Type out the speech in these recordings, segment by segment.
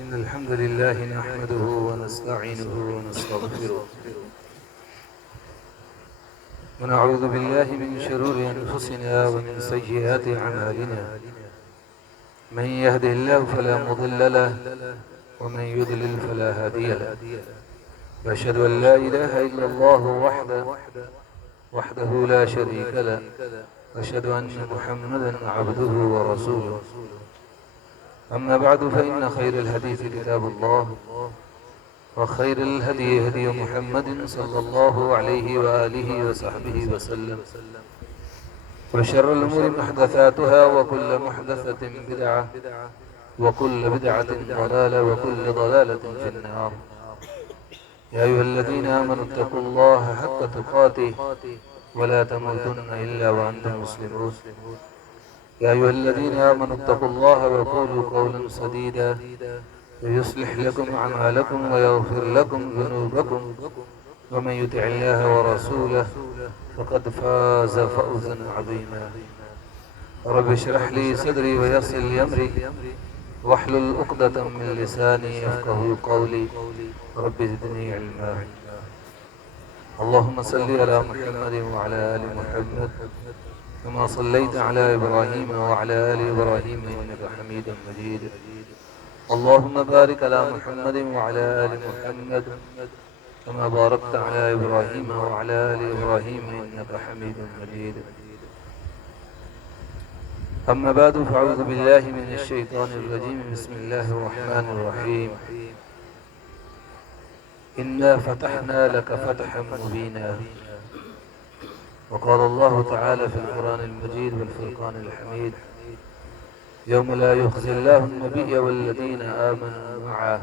إن الحمد لله نحمده ونستعينه ونستغفره ونعوذ بالله من شرور أنفسنا ومن سيئات أعمالنا. من يهده الله فلا مضل له ومن يضلل فلا هادي له. وأشهد أن لا إله إلا الله وحده لا شريك له. وأشهد أن محمدا عبده ورسوله. أما بعد فإن خير الحديث كتاب الله وخير الهدي هدي محمد صلى الله عليه وآله وصحبه وسلم. وشر الأمور محدثاتها وكل محدثة بدعة وكل بدعة ضلالة وكل ضلالة في النار. يا أيها الذين آمنوا اتقوا الله حق تقاته ولا تموتن إلا وأنتم مسلمون. يا أيها الذين آمنوا اتقوا الله وقولوا قولا سديدا يصلح لكم أعمالكم ويغفر لكم ذنوبكم ومن يطع الله ورسوله فقد فاز فوزا عظيما. رب اشرح لي صدري ويسر لي أمري واحلل عقدة من لساني يفقهوا قولي. رب زدني علما. اللهم صل على محمد وعلى آل محمد كما صليت على إبراهيم وعلى آل إبراهيم إنك حميد مجيد. اللهم بارك على محمد وعلى آل محمد كما باركت على إبراهيم وعلى آل إبراهيم إنك حميد مجيد. أما بعد فأعوذ بالله من الشيطان الرجيم. بسم الله الرحمن الرحيم. إنا فتحنا لك فتحا مبينا. وقال الله تعالى في القرآن المجيد والفرقان الحميد. يوم لا يخزي الله النبي والذين آمنوا معه.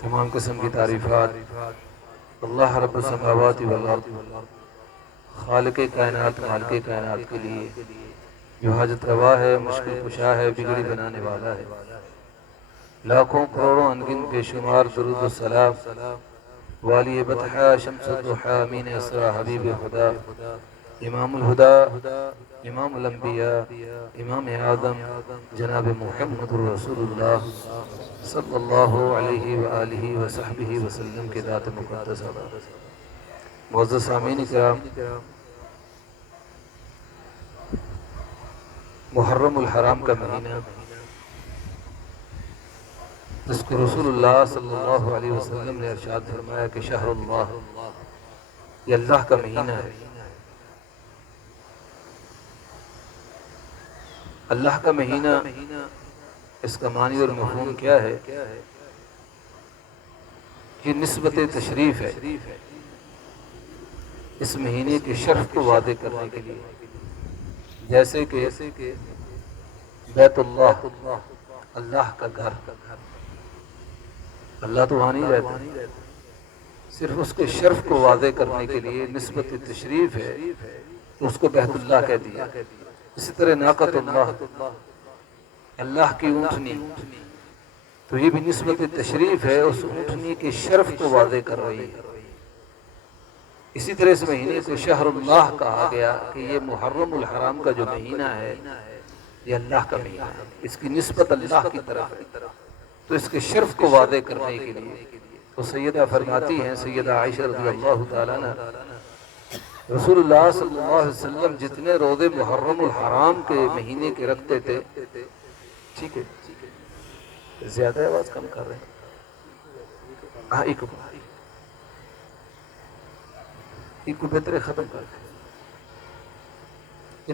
تمام قسم کی تعریفات اللہ رب السماوات والارض خالق کائنات مالک کائنات کے لیے جو حاجت روا ہے، مشکل کشا ہے، بگڑی بنانے والا ہے. لاکھوں کروڑوں انگن بے شمار درود و سلام والی بطحہ شمس الضحیٰ امین اسرا حبیب خدا امام الہدا امام الانبیاء امام اعظم جناب محمد رسول اللہ صلی اللہ علیہ وآلہ وصحبہ وسلم کے ذات مقدسہ. معزز سامعین کرام، محرم الحرام کا مہینہ جس کو رسول اللہ صلی اللہ علیہ وسلم نے ارشاد فرمایا کہ شہر اللہ، یہ اللہ کا مہینہ ہے. اللہ کا مہینہ، اس کا معنی اور مفہوم کیا ہے؟ یہ نسبت تشریف ہے، اس مہینے کے شرف کو واضح کرنے کے لیے. جیسے کہ بیت اللہ، اللہ کا گھر، اللہ تو وہاں نہیں رہتا، صرف اس کے شرف کو واضح کرنے کے لیے نسبت تشریف ہے تو اس کو بیت اللہ کہہ دیا. اسی طرح ناقۃ اللہ، اللہ کی اونٹنی، تو یہ بھی نسبت تشریف ہے، اس اونٹنی کے شرف کو واضح کر رہی ہے. اسی طرح اس مہینے کو شہر اللہ کہا گیا کہ یہ محرم الحرام کا جو مہینہ ہے یہ اللہ کا مہینہ ہے، اس کی نسبت اللہ کی طرف ہے. تو اس کے شرف کو واضح کرنے کے لیے تو سیدہ فرماتی ہیں، سیدہ عائشہ رضی اللہ تعالیٰ عنہ، رسول اللہ صلی اللہ علیہ وسلم جتنے روزے محرم الحرام کے مہینے کے رکھتے تھے، ٹھیک ہے، زیادہ آواز کم کر رہے ہیں، ایک کو بہتر ختم کر دیں.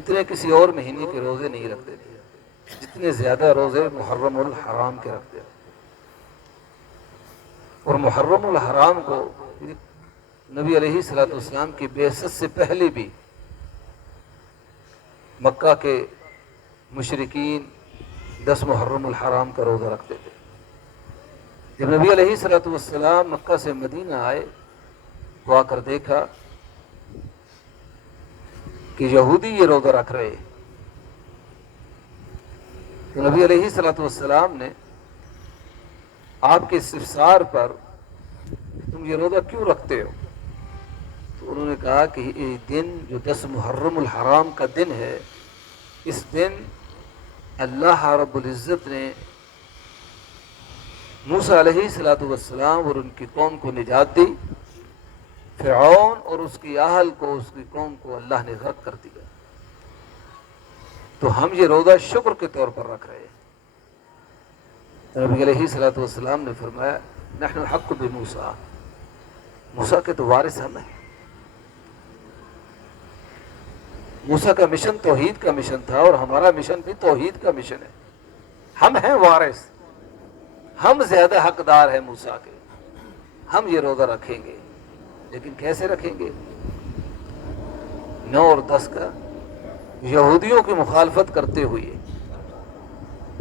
اتنے کسی اور مہینے کے روزے نہیں رکھتے تھے جتنے زیادہ روزے محرم الحرام کے رکھتے تھے. اور محرم الحرام کو نبی علیہ السلام کی بعثت سے پہلے بھی مکہ کے مشرکین 10 محرم الحرام کا روزہ رکھتے تھے. جب نبی علیہ السلام مکہ سے مدینہ آئے تو آ کر دیکھا کہ یہودی یہ روزہ رکھ رہے، تو نبی علیہ السلام نے آپ کے استفسار پر تم یہ روزہ کیوں رکھتے ہو، تو انہوں نے کہا کہ یہ دن جو 10 محرم الحرام کا دن ہے، اس دن اللہ رب العزت نے موسیٰ علیہ السلام اور ان کی قوم کو نجات دی، فرعون اور اس کی اہل کو، اس کی قوم کو اللہ نے غرق کر دیا۔ تو ہم یہ روزہ شکر کے طور پر رکھ رہے ہیں۔ نبی علیہ السلام نے فرمایا نحن حق بموسیٰ، موسیٰ کے تو وارث ہم ہیں۔ موسیٰ کا مشن توحید کا مشن تھا، اور ہمارا مشن بھی توحید کا مشن ہے۔ ہم ہیں وارث، ہم زیادہ حقدار ہیں موسیٰ کے۔ ہم یہ روزہ رکھیں گے، لیکن کیسے رکھیں گے؟ 9 اور 10 کا یہودیوں کی مخالفت کرتے ہوئے،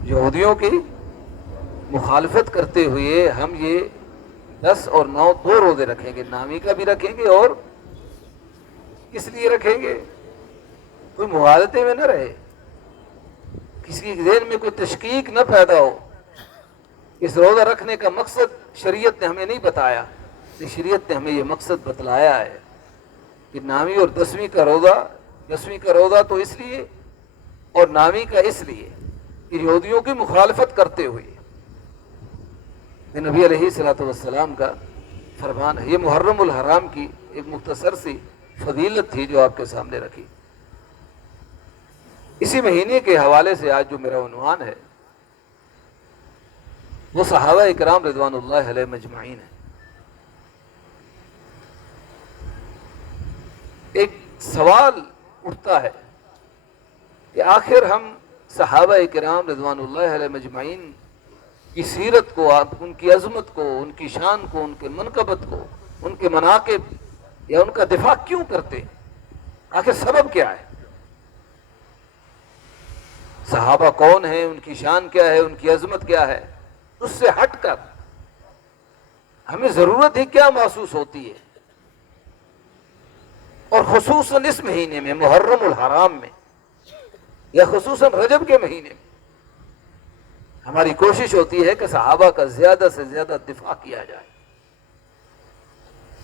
یہودیوں کی مخالفت کرتے ہوئے ہم یہ 10 اور 9 2 روزے رکھیں گے۔ نامی کا بھی رکھیں گے، اور کس لیے رکھیں گے؟ کوئی مغالطے میں نہ رہے، کسی کے ذہن میں کوئی تشکیک نہ پیدا ہو۔ اس روزہ رکھنے کا مقصد شریعت نے ہمیں نہیں بتایا، شریعت نے ہمیں یہ مقصد بتلایا ہے کہ نامی اور 10ویں کا روزہ، 10ویں کا روزہ تو اس لیے اور نامی کا اس لیے کہ یہودیوں کی مخالفت کرتے ہوئے۔ یہ نبی علیہ السلام کا فرمان ہے۔ یہ محرم الحرام کی ایک مختصر سی فضیلت تھی جو آپ کے سامنے رکھی۔ اسی مہینے کے حوالے سے آج جو میرا عنوان ہے وہ صحابہ اکرام رضوان اللہ علیہ مجمعین ہے۔ ایک سوال اٹھتا ہے کہ آخر ہم صحابہ اکرام رضوان اللہ علیہ مجمعین کی سیرت کو، ان کی عظمت کو، ان کی شان کو، ان کے منقبت کو، ان کے مناقب یا ان کا دفاع کیوں کرتے؟ آخر سبب کیا ہے؟ صحابہ کون ہیں، ان کی شان کیا ہے، ان کی عظمت کیا ہے؟ اس سے ہٹ کر ہمیں ضرورت ہی کیا محسوس ہوتی ہے؟ اور خصوصاً اس مہینے میں، محرم الحرام میں، یا خصوصاً رجب کے مہینے میں ہماری کوشش ہوتی ہے کہ صحابہ کا زیادہ سے زیادہ دفاع کیا جائے،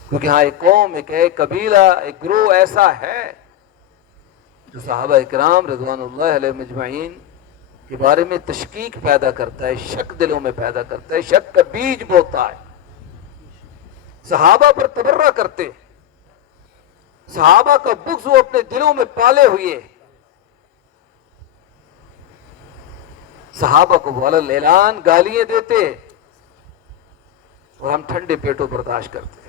کیونکہ ہاں ایک قوم، ایک قبیلہ، ایک گروہ ایسا ہے جو صحابہ اکرام رضوان اللہ علیہ مجمعین کے بارے میں تشکیک پیدا کرتا ہے، شک دلوں میں پیدا کرتا ہے، شک کا بیج بوتا ہے، صحابہ پر تبرہ کرتے، صحابہ کا بغض وہ اپنے دلوں میں پالے ہوئے، صحابہ کو والل اعلان گالیاں دیتے، اور ہم ٹھنڈے پیٹوں برداشت کرتے۔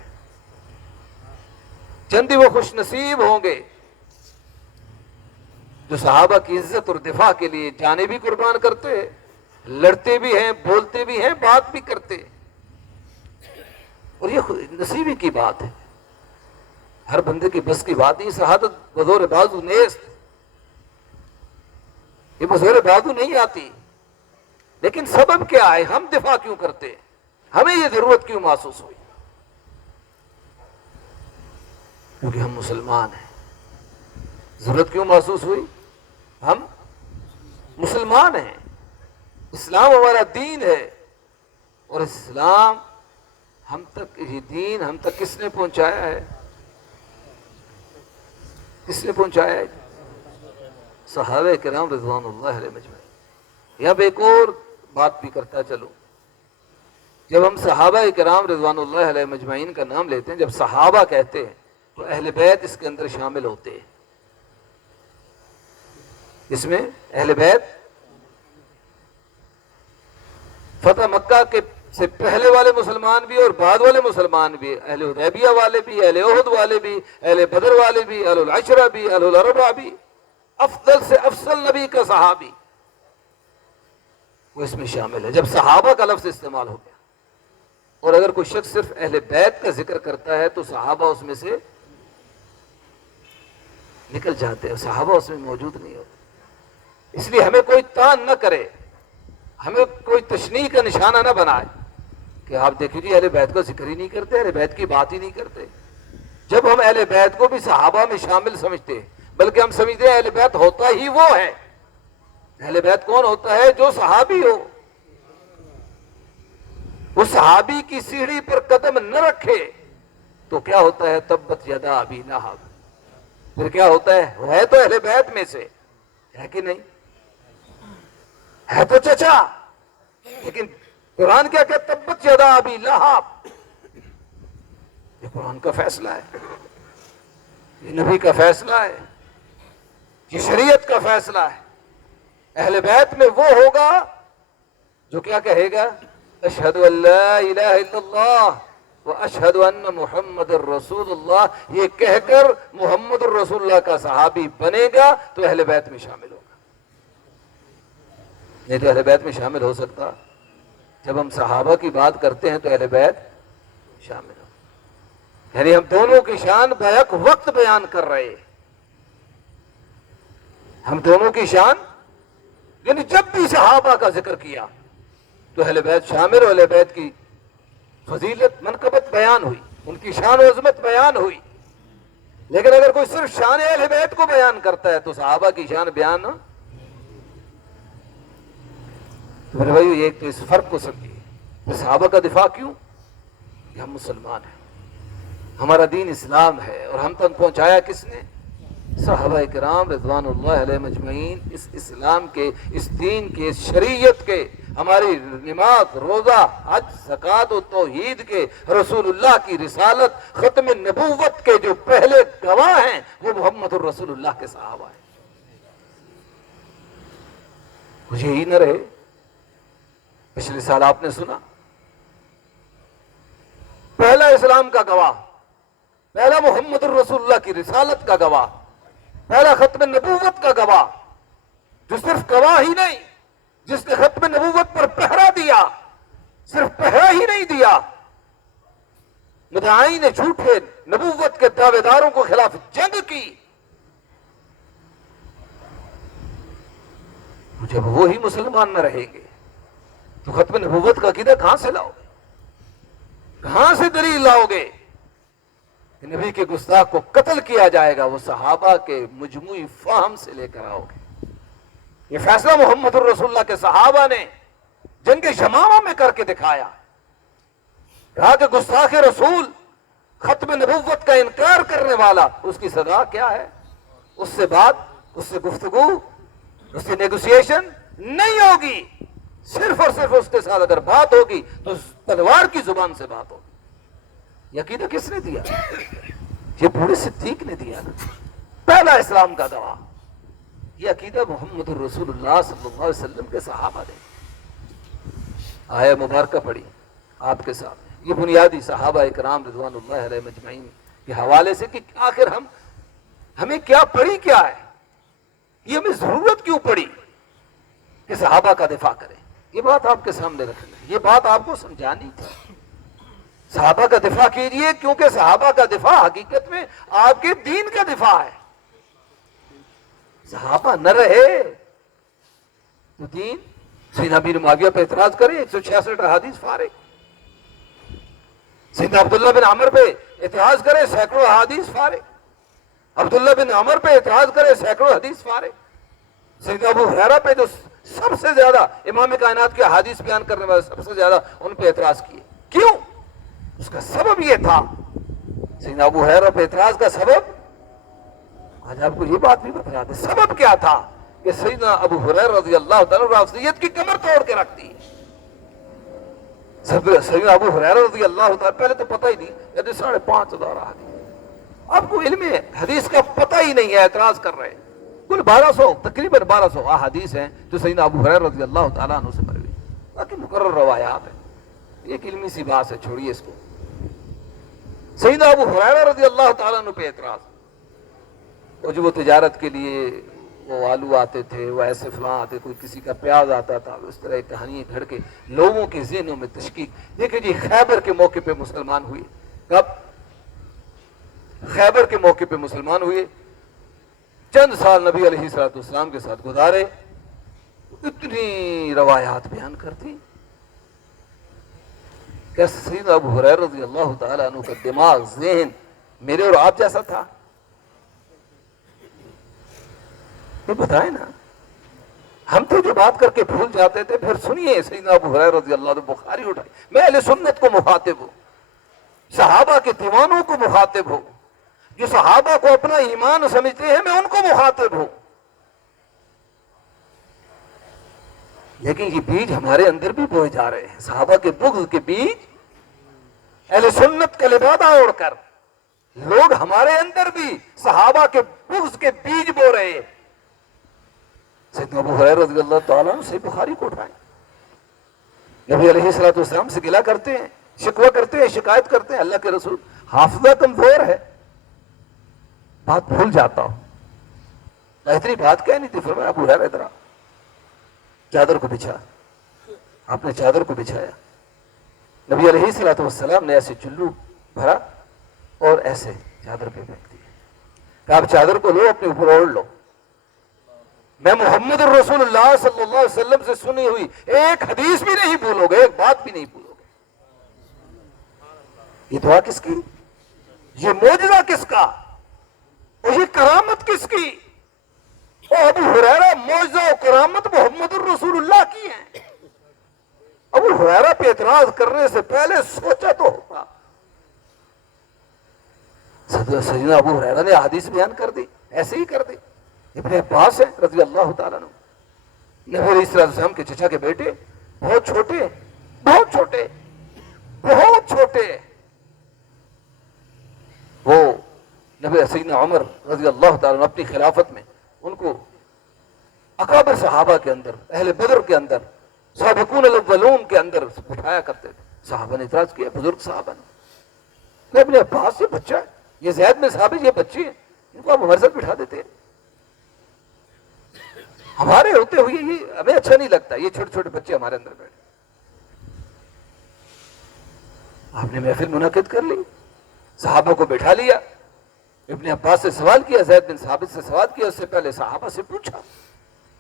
چند وہ خوش نصیب ہوں گے جو صحابہ کی عزت اور دفاع کے لیے جانیں بھی قربان کرتے، لڑتے بھی ہیں، بولتے بھی ہیں، بات بھی کرتے، اور یہ نصیبی کی بات ہے، ہر بندے کی بس کی بات نہیں۔ شہادت بزور بازو نیست، یہ بزور بازو نہیں آتی، لیکن سبب کیا ہے؟ ہم دفاع کیوں کرتے؟ ہمیں یہ ضرورت کیوں محسوس ہوئی؟ کیونکہ ہم مسلمان ہیں۔ ضرورت کیوں محسوس ہوئی؟ ہم مسلمان ہیں، اسلام ہمارا دین ہے، اور اسلام ہم تک، یہ دین ہم تک کس نے پہنچایا ہے؟ کس نے پہنچایا ہے؟ صحابہ کرام رضوان اللہ علیہ مجمعین۔ یہاں پہ ایک اور بات بھی کرتا چلو، جب ہم صحابہ کرام رضوان اللہ علیہ مجمعین کا نام لیتے ہیں، جب صحابہ کہتے ہیں تو اہل بیت اس کے اندر شامل ہوتے ہیں۔ اس میں اہل بیت فتح مکہ کے سے پہلے والے مسلمان بھی اور بعد والے مسلمان بھی، اہل حدیبیہ والے بھی، اہل احد والے بھی، اہل بدر والے بھی، اہل العشرہ بھی، اہل الاربعہ بھی، افضل سے افضل نبی کا صحابی وہ اس میں شامل ہے۔ جب صحابہ کا لفظ استعمال ہو گیا، اور اگر کوئی شخص صرف اہل بیت کا ذکر کرتا ہے تو صحابہ اس میں سے نکل جاتے ہیں، صحابہ اس میں موجود نہیں ہوتے۔ اس لیے ہمیں کوئی تان نہ کرے، ہمیں کوئی تشنیع کا نشانہ نہ بنائے کہ آپ دیکھیں جی اہل بیت کا ذکر ہی نہیں کرتے، اہل بیت کی بات ہی نہیں کرتے۔ جب ہم اہل بیت کو بھی صحابہ میں شامل سمجھتے ہیں، بلکہ ہم سمجھتے ہیں اہل بیت ہوتا ہی وہ ہے۔ اہل بیت کون ہوتا ہے؟ جو صحابی ہو، وہ صحابی کی سیڑھی پر قدم نہ رکھے تو کیا ہوتا ہے؟ تبت یدا ابی لہب۔ پھر کیا ہوتا ہے؟ وہ ہے تو اہل بیت میں سے ہے کہ نہیں؟ ہے تو چچا، لیکن قرآن کیا کہ تبت یدا ابی لہب، یہ قرآن کا فیصلہ ہے، یہ نبی کا فیصلہ ہے، یہ شریعت کا فیصلہ ہے۔ اہل بیت میں وہ ہوگا جو کیا کہے گا؟ اشہد ان لا الہ الا اللہ واشہد ان محمد الرسول اللہ، یہ کہہ کر محمد الرسول اللہ کا صحابی بنے گا تو اہل بیت میں شامل ہوگا۔ نہیں تو اہل بیت میں شامل ہو سکتا؟ جب ہم صحابہ کی بات کرتے ہیں تو اہل بیت شامل ہو، یعنی ہم دونوں کی شان بیک وقت بیان کر رہے ہیں۔ ہم دونوں کی شان، یعنی جب بھی صحابہ کا ذکر کیا تو اہل بیت شامل، اہل بیت کی فضیلت منقبت بیان ہوئی، ان کی شان و عظمت بیان ہوئی۔ لیکن اگر کوئی صرف شان اہل بیت کو بیان کرتا ہے تو صحابہ کی شان بیان تو میرے بھائیو، یہ ایک تو اس فرق کو سمجھیے کہ صحابہ کا دفاع کیوں؟ کہ ہم مسلمان ہیں، ہمارا دین اسلام ہے، اور ہم تک پہنچایا کس نے؟ صحابہ کرام رضوان اللہ علیہ مجمعین۔ اس اسلام کے، اس دین کے، اس شریعت کے، ہماری نماز، روزہ، حج، زکوٰۃ و توحید کے، رسول اللہ کی رسالت، ختم نبوت کے جو پہلے گواہ ہیں وہ محمد الرسول اللہ کے صحابہ ہیں۔ مجھے ہی نہ رہے، پچھلے سال آپ نے سنا، پہلا اسلام کا گواہ، پہلا محمد الرسول اللہ کی رسالت کا گواہ، پہلا ختم نبوت کا گواہ، جو صرف گواہ ہی نہیں، جس نے ختم نبوت پر پہرا دیا، صرف پہرا ہی نہیں دیا، مدعائین جھوٹے نبوت کے دعوے داروں کو خلاف جنگ کی۔ جب وہی مسلمان نہ رہیں گے تو ختم نبوت کا عقیدہ کہاں سے لاؤ گے؟ کہاں سے دلیل لاؤ گے کہ نبی کے گستاخ کو قتل کیا جائے گا؟ وہ صحابہ کے مجموعی فہم سے لے کر آؤ گے۔ یہ فیصلہ محمد الرسول اللہ کے صحابہ نے جنگ یمامہ میں کر کے دکھایا، کہا کہ گستاخ رسول، ختم نبوت کا انکار کرنے والا، اس کی سزا کیا ہے؟ اس سے بات، اس سے گفتگو، اس سے نیگوسیشن نہیں ہوگی، صرف اور صرف اس کے ساتھ اگر بات ہوگی تو تلوار کی زبان سے بات ہوگی۔ یہ عقیدہ کس نے دیا؟ یہ بوڑھے صدیق نے دیا نا، پہلا اسلام کا گواہ۔ یہ عقیدہ محمد الرسول اللہ صلی اللہ علیہ وسلم کے صحابہ نے۔ آیہ مبارکہ پڑھی آپ کے سامنے، یہ بنیادی صحابہ اکرام رضوان اللہ علیہ مجمعین کے حوالے سے کہ آخر ہمیں کیا پڑھی کیا ہے، یہ ہمیں ضرورت کیوں پڑی کہ صحابہ کا دفاع کریں۔ یہ بات آپ کے سامنے رکھنا ہے، یہ بات آپ کو سمجھانی تھی۔ صحابہ کا دفاع کیجئے، کیونکہ صحابہ کا دفاع حقیقت میں آپ کے دین کا دفاع ہے۔ صحابہ نہ رہے تو دین، سیدنا امیر معاویہ پہ اعتراض کرے، 166 احادیث فارغ، سیدنا عبداللہ بن عمر پہ اعتراض کرے، سینکڑوں احادیث فارغ، عبداللہ بن عمر پہ اعتراض کرے، سینکڑوں حدیث فارغ، سیدنا ابو ہریرہ پہ جو سب سے زیادہ امام کائنات کی احادیث بیان کرنے والے سب سے زیادہ، ان پہ اعتراض کیے۔ کیوں؟ اس کا سبب یہ تھا، سیدنا ابو ہریرہ پہ اعتراض کا سبب آج آپ کو یہ بات بھی بتا دیں، سبب کیا تھا کہ سیدنا ابو ہریرہ رضی اللہ تعالیٰ رافضیت کی کمر توڑ کے رکھ دی۔ سیدنا ابو ہریرہ رضی اللہ تعالیٰ، پہلے تو پتہ ہی نہیں، یعنی 5,500 احادیث، آپ کو علم حدیث کا پتہ ہی نہیں ہے، اعتراض کر رہے ہیں۔ کل 1200، تقریباً 1200 احادیث ہیں جو سیدنا ابو ہریرہ رضی اللہ تعالیٰ عنہ سے مروی ہیں، باقی مقرر روایات ہیں۔ ایک علمی سی بات ہے، چھوڑیے اس کو۔ سیدنا ابو ہریرہ رضی اللہ تعالیٰ عنہ پہ اعتراض، اور جو وہ تجارت کے لیے وہ آلو آتے تھے، وہ ایسے فلاں آتے، کوئی کسی کا پیاز آتا تھا، اس طرح کہانیاں گھڑ کے لوگوں کے ذہنوں میں تشکیک۔ دیکھیں جی، خیبر کے موقع پہ مسلمان ہوئے، کب؟ خیبر کے موقع پہ مسلمان ہوئے، چند سال نبی علیہ الصلوۃ والسلام کے ساتھ گزارے، اتنی روایات بیان کرتی کہ سیدنا ابو ہریرہ رضی اللہ تعالیٰ عنہ کا دماغ، ذہن میرے اور آپ جیسا تھا۔ یہ بتائیں نا، ہم تو جو بات کر کے بھول جاتے تھے، پھر سنیے سیدنا ابو ہریرہ رضی اللہ عنہ، بخاری اٹھائی، میں اہل سنت کو مخاطب ہوں، صحابہ کے دیوانوں کو مخاطب ہوں، جو صحابہ کو اپنا ایمان سمجھتے ہیں، میں ان کو مخاطب ہوں۔ لیکن یہ بیج ہمارے اندر بھی بوئے جا رہے ہیں. صحابہ کے بغض کے بیج اہل سنت کا لبادہ اوڑھ کر لوگ ہمارے اندر بھی صحابہ کے بغض کے بیج بو رہے ہیں. سیدنا ابو ہریرہ رضی اللہ تعالیٰ عنہ صحیح بخاری کو اٹھائیں. نبی علیہ الصلوۃ والسلام سے گلہ کرتے ہیں, شکوہ کرتے ہیں, شکایت کرتے ہیں, اللہ کے رسول حافظہ کمزور ہے, بات بھول جاتا ہوں. اتنی بات کہہ نہیں تھی. فرمایا ابو ہریرہ ادھر آ, چادر کو بچھا. آپ نے چادر کو بچھایا. نبی علیہ الصلوۃ والسلام نے ایسے چلو بھرا اور ایسے چادر پہ پھینک دیا کہ آپ چادر کو لو, اپنے اوپر اوڑھ لو. میں محمد الرسول اللہ صلی اللہ علیہ وسلم سے سنی ہوئی ایک حدیث بھی نہیں بھولو گے, ایک بات بھی نہیں بھولو گے. یہ دعا کس کی, یہ معجزہ کس کا, اور یہ کرامت کس کی؟ ابو ہریرہ معجزہ و کرامت محمد الرسول اللہ کی ہیں. ابو ہریرہ پہ اعتراض کرنے سے پہلے سوچا تو ہوگا. سیدنا ابو ہریرہ نے حدیث بیان کر دی, ایسے ہی کر دی. ابن عباس ہے رضی اللہ تعالیٰ عنہ, نبی علیہ السلام کے چچا کے بیٹے, بہت چھوٹے بہت چھوٹے بہت چھوٹے. وہ نبی سیدنا عمر رضی اللہ تعالیٰ عنہ اپنی خلافت میں ان کو اکابر صحابہ کے اندر, اہل بدر کے اندر, سابقون الاولون کے اندر بٹھایا کرتے تھے. صحابہ نے اعتراض کیا, بزرگ صحابہ نے, ابن عباس یہ بچہ ہے, یہ زید بن ثابت یہ بچے ہیں, ان کو آپ ہمارے ساتھ بٹھا دیتے ہیں. ہمارے ہوتے ہوئے یہ ہمیں اچھا نہیں لگتا, یہ چھوٹے چھوٹے بچے ہمارے اندر بیٹھے. آپ نے محفل منعقد کر لی, صحابہ کو بٹھا لیا, ابن عباس سے سوال کیا, زید بن ثابت سے سوال کیا, اس سے پہلے صحابہ سے پوچھا,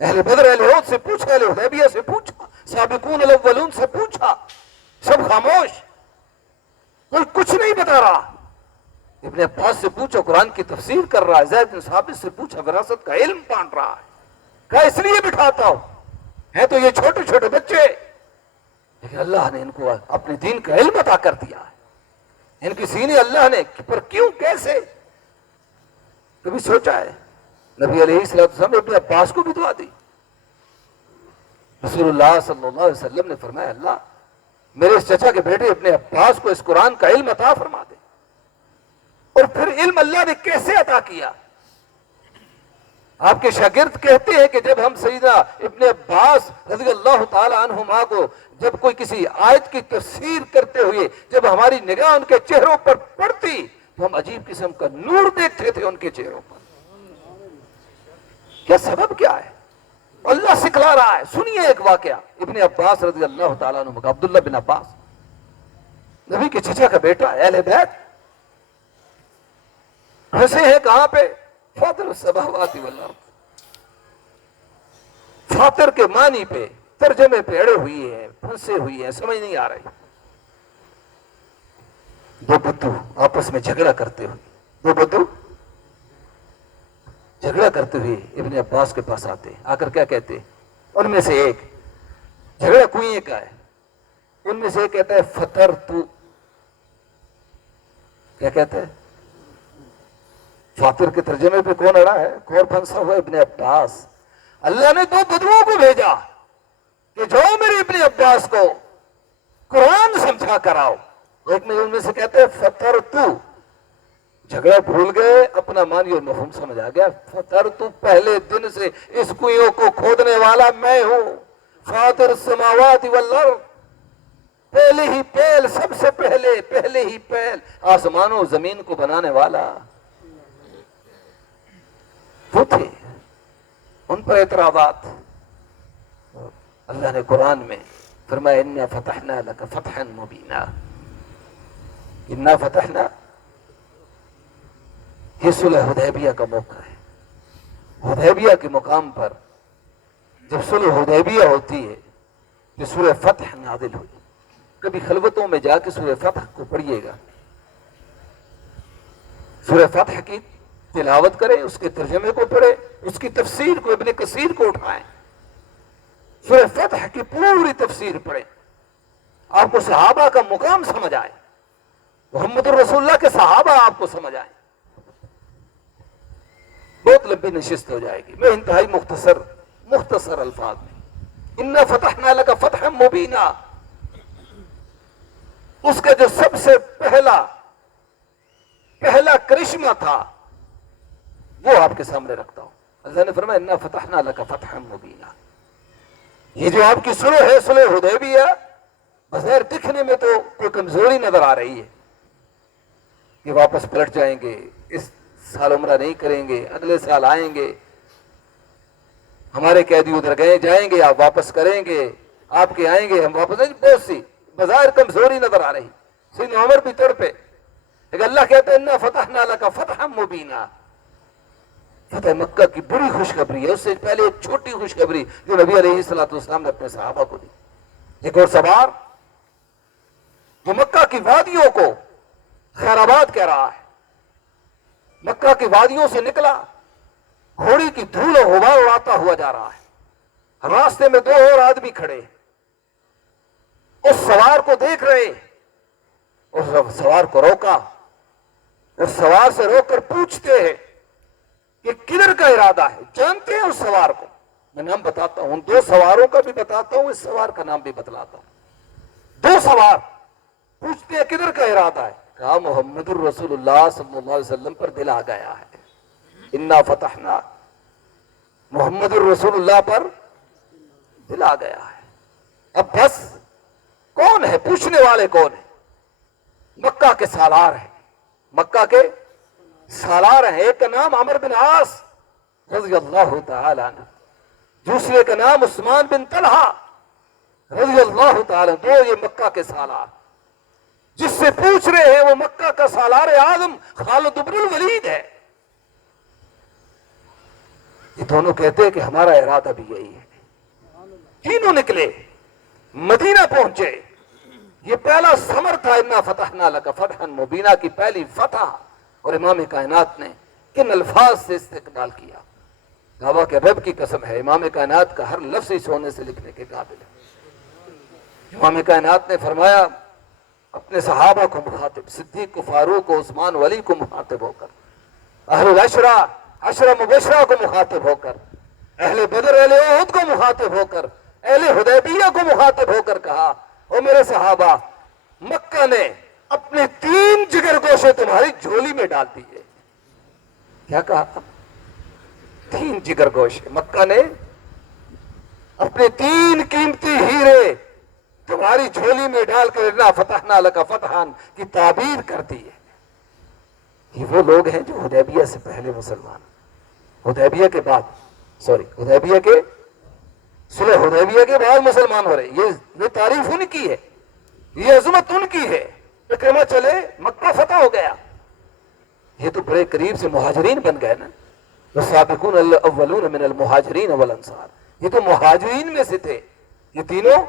اہل بدر اہل احد سے پوچھا, اہل حدیبیہ سے پوچھا, سابقون الاولون سے پوچھا, سب خاموش, کوئی کچھ نہیں بتا رہا. ابن عباس سے پوچھا, قرآن کی تفسیر کر رہا ہے. زید بن ثابت سے پوچھا, وراثت کا علم بانٹ رہا ہے. کہا اس لیے بٹھاتا ہوں, ہیں تو یہ چھوٹے چھوٹے بچے, لیکن اللہ نے ان کو اپنے دین کا علم عطا کر دیا ہے. ان کی سینے اللہ نے, پر کیوں, کیسے, کبھی سوچا ہے؟ نبی علیہ السلام نے ابن عباس کو بھی دعا دی. رسول اللہ صلی اللہ علیہ وسلم نے فرمایا, اللہ میرے اس چچا کے بیٹے ابن عباس کو اس قرآن کا علم عطا فرما دے. اور پھر علم اللہ نے کیسے عطا کیا؟ آپ کے شاگرد کہتے ہیں کہ جب ہم سیدنا ابن عباس رضی اللہ تعالی عنہما کو جب کوئی کسی آیت کی تفسیر کرتے ہوئے جب ہماری نگاہ ان کے چہروں پر پڑتی تو ہم عجیب قسم کا نور دیکھتے تھے ان کے چہروں پر. کیا سبب کیا ہے؟ اللہ سکھلا رہا ہے. سنیے ایک واقعہ, ابن عباس رضی اللہ تعالیٰ عنہ کا, عبداللہ بن عباس نبی کے چچا کا بیٹا, اہل بیت, پھنسے ہیں کہاں پہ؟ فاطر السماوات والارض. فاطر کے معنی پہ, ترجمے پہ اڑے ہوئی ہیں, پھنسے ہوئی ہیں, سمجھ نہیں آ رہی. دو بدو آپس میں جھگڑا کرتے ہوئے, دو بدو جھگڑا کرتے ہوئے ابن عباس کے پاس آتے, آ کر کیا کہتے؟ ان میں سے ایک, جھگڑا کنویں کا ہے, ان میں سے ایک کہتا ہے فطر تو, کیا کہتا ہے؟ فاطر کے ترجمے پہ کون اڑا ہے, کون پھنسا ہوا؟ ابن عباس. اللہ نے دو بدوؤں کو بھیجا کہ جاؤ میرے ابن عباس کو قرآن سمجھا کراؤ. ایک میں ان میں سے کہتے ہیں فطر تو, جھگڑا بھول گئے, اپنا معنی اور مفہوم سمجھ آ گیا. فطر تو, پہلے دن سے اس کنویں کو کھودنے والا میں ہوں. فاطر السماوات والارض, پہلے ہی پہل, سب سے پہلے ہی پہل آسمانوں و زمین کو بنانے والا وہ تھے. ان پر اعتراضات. اللہ نے قرآن میں فرمایا انا فتحنا لک فتحا مبینا, انا فتحنا, یہ صلح حدیبیہ کا موقع ہے. حدیبیہ کے مقام پر جب صلح حدیبیہ ہوتی ہے تو سورہ فتح نازل ہوئی. کبھی خلوتوں میں جا کے سورہ فتح کو پڑھیے گا, سورہ فتح کی تلاوت کریں, اس کے ترجمے کو پڑھیں, اس کی تفسیر کو, ابن کثیر کو اٹھائیں, سورہ فتح کی پوری تفسیر پڑھیں, آپ کو صحابہ کا مقام سمجھ آئے, محمد الرسول اللہ کے صحابہ آپ کو سمجھ آئے. بہت لمبی نشست ہو جائے گی, میں انتہائی مختصر الفاظ میں انا فتحنا لک فتحا مبینا، اس کا جو سب سے پہلا کرشمہ تھا وہ آپ کے سامنے رکھتا ہوں۔ اللہ نے فرمایا انا فتحنا لک فتحا مبینا۔ یہ جو آپ کی صلح ہے، صلح حدیبیہ، بظاہر دکھنے میں تو کوئی کمزوری نظر آ رہی ہے کہ واپس پلٹ جائیں گے، اس سال عمرہ نہیں کریں گے، اگلے سال آئیں گے، ہمارے قیدی ادھر گئے جائیں گے، آپ واپس کریں گے، آپ کے آئیں گے، ہم واپس آئیں گے، بہت سی بظاہر کمزوری نظر آ رہی۔ سیدنا عمر بھی تڑ پہ، لیکن اللہ کہتے ہیں انا فتحنا لک فتحا مبینا۔ فتح مکہ کی بڑی خوشخبری ہے، اس سے پہلے ایک چھوٹی خوشخبری جو نبی علیہ الصلوۃ والسلام نے اپنے صحابہ کو دی۔ ایک اور سوار جو مکہ کی وادیوں کو خیر آباد کہہ رہا ہے، مکہ کی وادیوں سے نکلا، گھوڑی کی دھول و غبار اڑاتا ہوا جا رہا ہے، راستے میں دو اور آدمی کھڑے اس سوار کو دیکھ رہے، اس سوار کو روکا، اس سوار سے روک کر پوچھتے ہیں کہ کدھر کا ارادہ ہے؟ جانتے ہیں اس سوار کو؟ میں نام بتاتا ہوں، ان دو سواروں کا بھی بتاتا ہوں، اس سوار کا نام بھی بتلاتا ہوں۔ دو سوار پوچھتے ہیں کدھر کا ارادہ ہے؟ کہا محمد الرسول اللہ صلی اللہ علیہ وسلم پر دل آ گیا ہے، انا فتحنا، محمد الرسول اللہ پر دل آ گیا ہے۔ اب بس کون ہے پوچھنے والے؟ کون ہے؟ مکہ کے سالار ہیں، مکہ کے سالار ہیں۔ ایک کا نام عمرو بن عاص رضی اللہ تعالی عنہ، دوسرے کا نام عثمان بن طلحہ رضی اللہ تعالی عنہ، دو یہ مکہ کے سالار۔ جس سے پوچھ رہے ہیں وہ مکہ کا سالار اعظم خالد بن الولید ہے۔ یہ دونوں کہتے ہیں کہ ہمارا ارادہ بھی یہی ہے۔ تینوں نکلے، مدینہ پہنچے، یہ پہلا ثمر تھا انا فتحنا لک فتحا مبینا کی پہلی فتح، اور امام کائنات نے کن الفاظ سے استقبال کیا؟ کعبہ کے رب کی قسم ہے، امام کائنات کا ہر لفظ ہی سونے سے لکھنے کے قابل ہے۔ امام کائنات نے فرمایا اپنے صحابہ کو مخاطب، صدیق کو، فاروق کو، عثمان و علی کو مخاطب ہو کر، اہل العشرہ، عشرہ مبشرہ کو مخاطب ہو کر، اہل بدر، اہل احد کو مخاطب ہو کر، اہل حدیبیہ کو مخاطب ہو کر کہا، او میرے صحابہ، مکہ نے اپنے 3 جگر گوشے تمہاری جھولی میں ڈال دیے۔ کیا کہا؟ 3 جگر گوشے مکہ نے اپنے 3 قیمتی ہیرے تمہاری جھولی میں ڈال کر انا فتحنا لک فتحا کی تعبیر کرتی ہے۔ یہ وہ لوگ ہیں جو حدیبیہ سے پہلے مسلمان، حدیبیہ کے بعد، حدیبیہ کے صلح حدیبیہ کے بعد مسلمان ہو رہے۔ یہ تعریف ان کی ہے، یہ عظمت ان کی ہے۔ اکرمہ چلے، مکہ فتح ہو گیا، یہ تو بڑے قریب سے مہاجرین بن گئے نا، والسابقون الاولون من المہاجرین والانصار، یہ تو مہاجرین میں سے تھے۔ یہ تینوں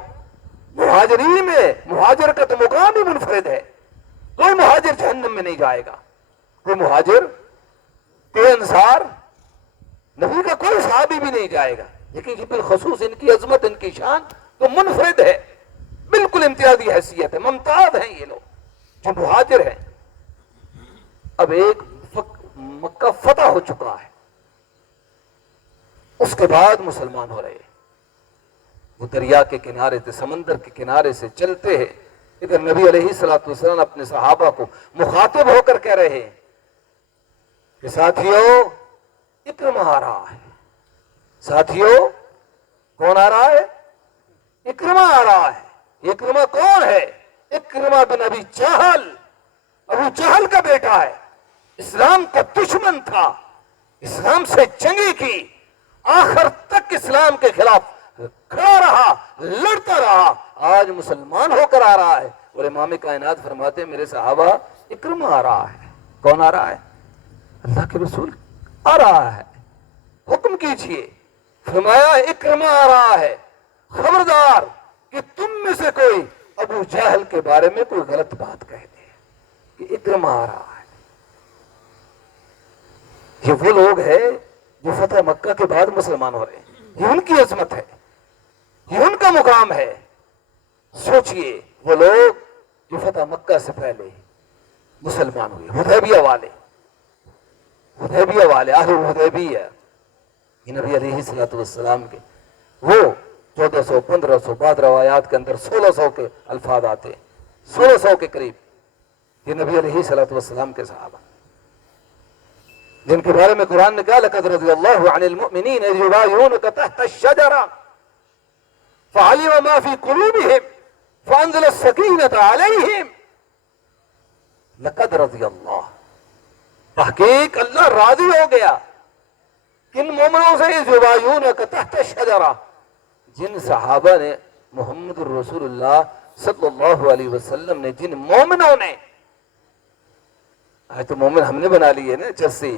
مہاجرین میں، مہاجر کا تو مقام ہی منفرد ہے، کوئی مہاجر جہنم میں نہیں جائے گا، کوئی مہاجر، کوئی انصار، نبی کا کوئی صحابی بھی نہیں جائے گا، لیکن یہ بالخصوص ان کی عظمت، ان کی شان تو منفرد ہے، بالکل امتیازی حیثیت ہے، ممتاز ہیں یہ لوگ جو مہاجر ہیں۔ اب ایک مکہ فتح ہو چکا ہے، اس کے بعد مسلمان ہو رہے ہیں، وہ دریا کے کنارے سے، سمندر کے کنارے سے چلتے ہیں، ادھر نبی علیہ الصلوۃ والسلام اپنے صحابہ کو مخاطب ہو کر کہہ رہے ہیں کہ ساتھیو اکرمہ آ رہا ہے۔ ساتھیو کون آ رہا ہے؟ اکرمہ آ رہا ہے۔ اکرمہ کون ہے؟ اکرمہ بن ابی جہل، ابو جہل کا بیٹا ہے، اسلام کا دشمن تھا، اسلام سے جنگی کی، آخر تک اسلام کے خلاف کھڑا رہا، لڑتا رہا، آج مسلمان ہو کر آ رہا ہے۔ اور امام کائنات فرماتے ہیں میرے صحابہ اکرمہ آ رہا ہے۔ کون آ رہا ہے؟ اللہ کے رسول آ رہا ہے، حکم کیجئے۔ فرمایا اکرمہ آ رہا ہے، خبردار کہ تم میں سے کوئی ابو جہل کے بارے میں کوئی غلط بات کہہ دے کہ اکرمہ آ رہا ہے۔ یہ وہ لوگ ہیں جو فتح مکہ کے بعد مسلمان ہو رہے ہیں، یہ ان کی عظمت ہے، یہ ان کا مقام ہے۔ سوچئے وہ لوگ جو فتح مکہ سے پہلے مسلمان ہوئے، حدیبیہ والے، حدیبیہ والے، اہل حدیبیہ، یہ نبی علیہ الصلوۃ والسلام کے وہ 1400 1500 بعد روایات کے اندر 1600 کے الفاظ آتے ہیں، 1600 کے قریب یہ نبی علیہ الصلوۃ والسلام کے صحابہ جن کے بارے میں قرآن نے کہا لقد رضی اللہ عن المؤمنین اذ یبایعونک تحت الشجرہ فعلم ما فی قلوبہم فانزل السکینۃ علیہم لقد رضی اللہ، تحقیق اللہ راضی ہو گیا کن مومنوں سے اذ یبایعونک تحت الشجرہ، جن صحابہ نے محمد الرسول اللہ صلی اللہ علیہ وسلم نے جن مومنوں نے، آج تو مومن ہم نے بنا لیے نا، چسی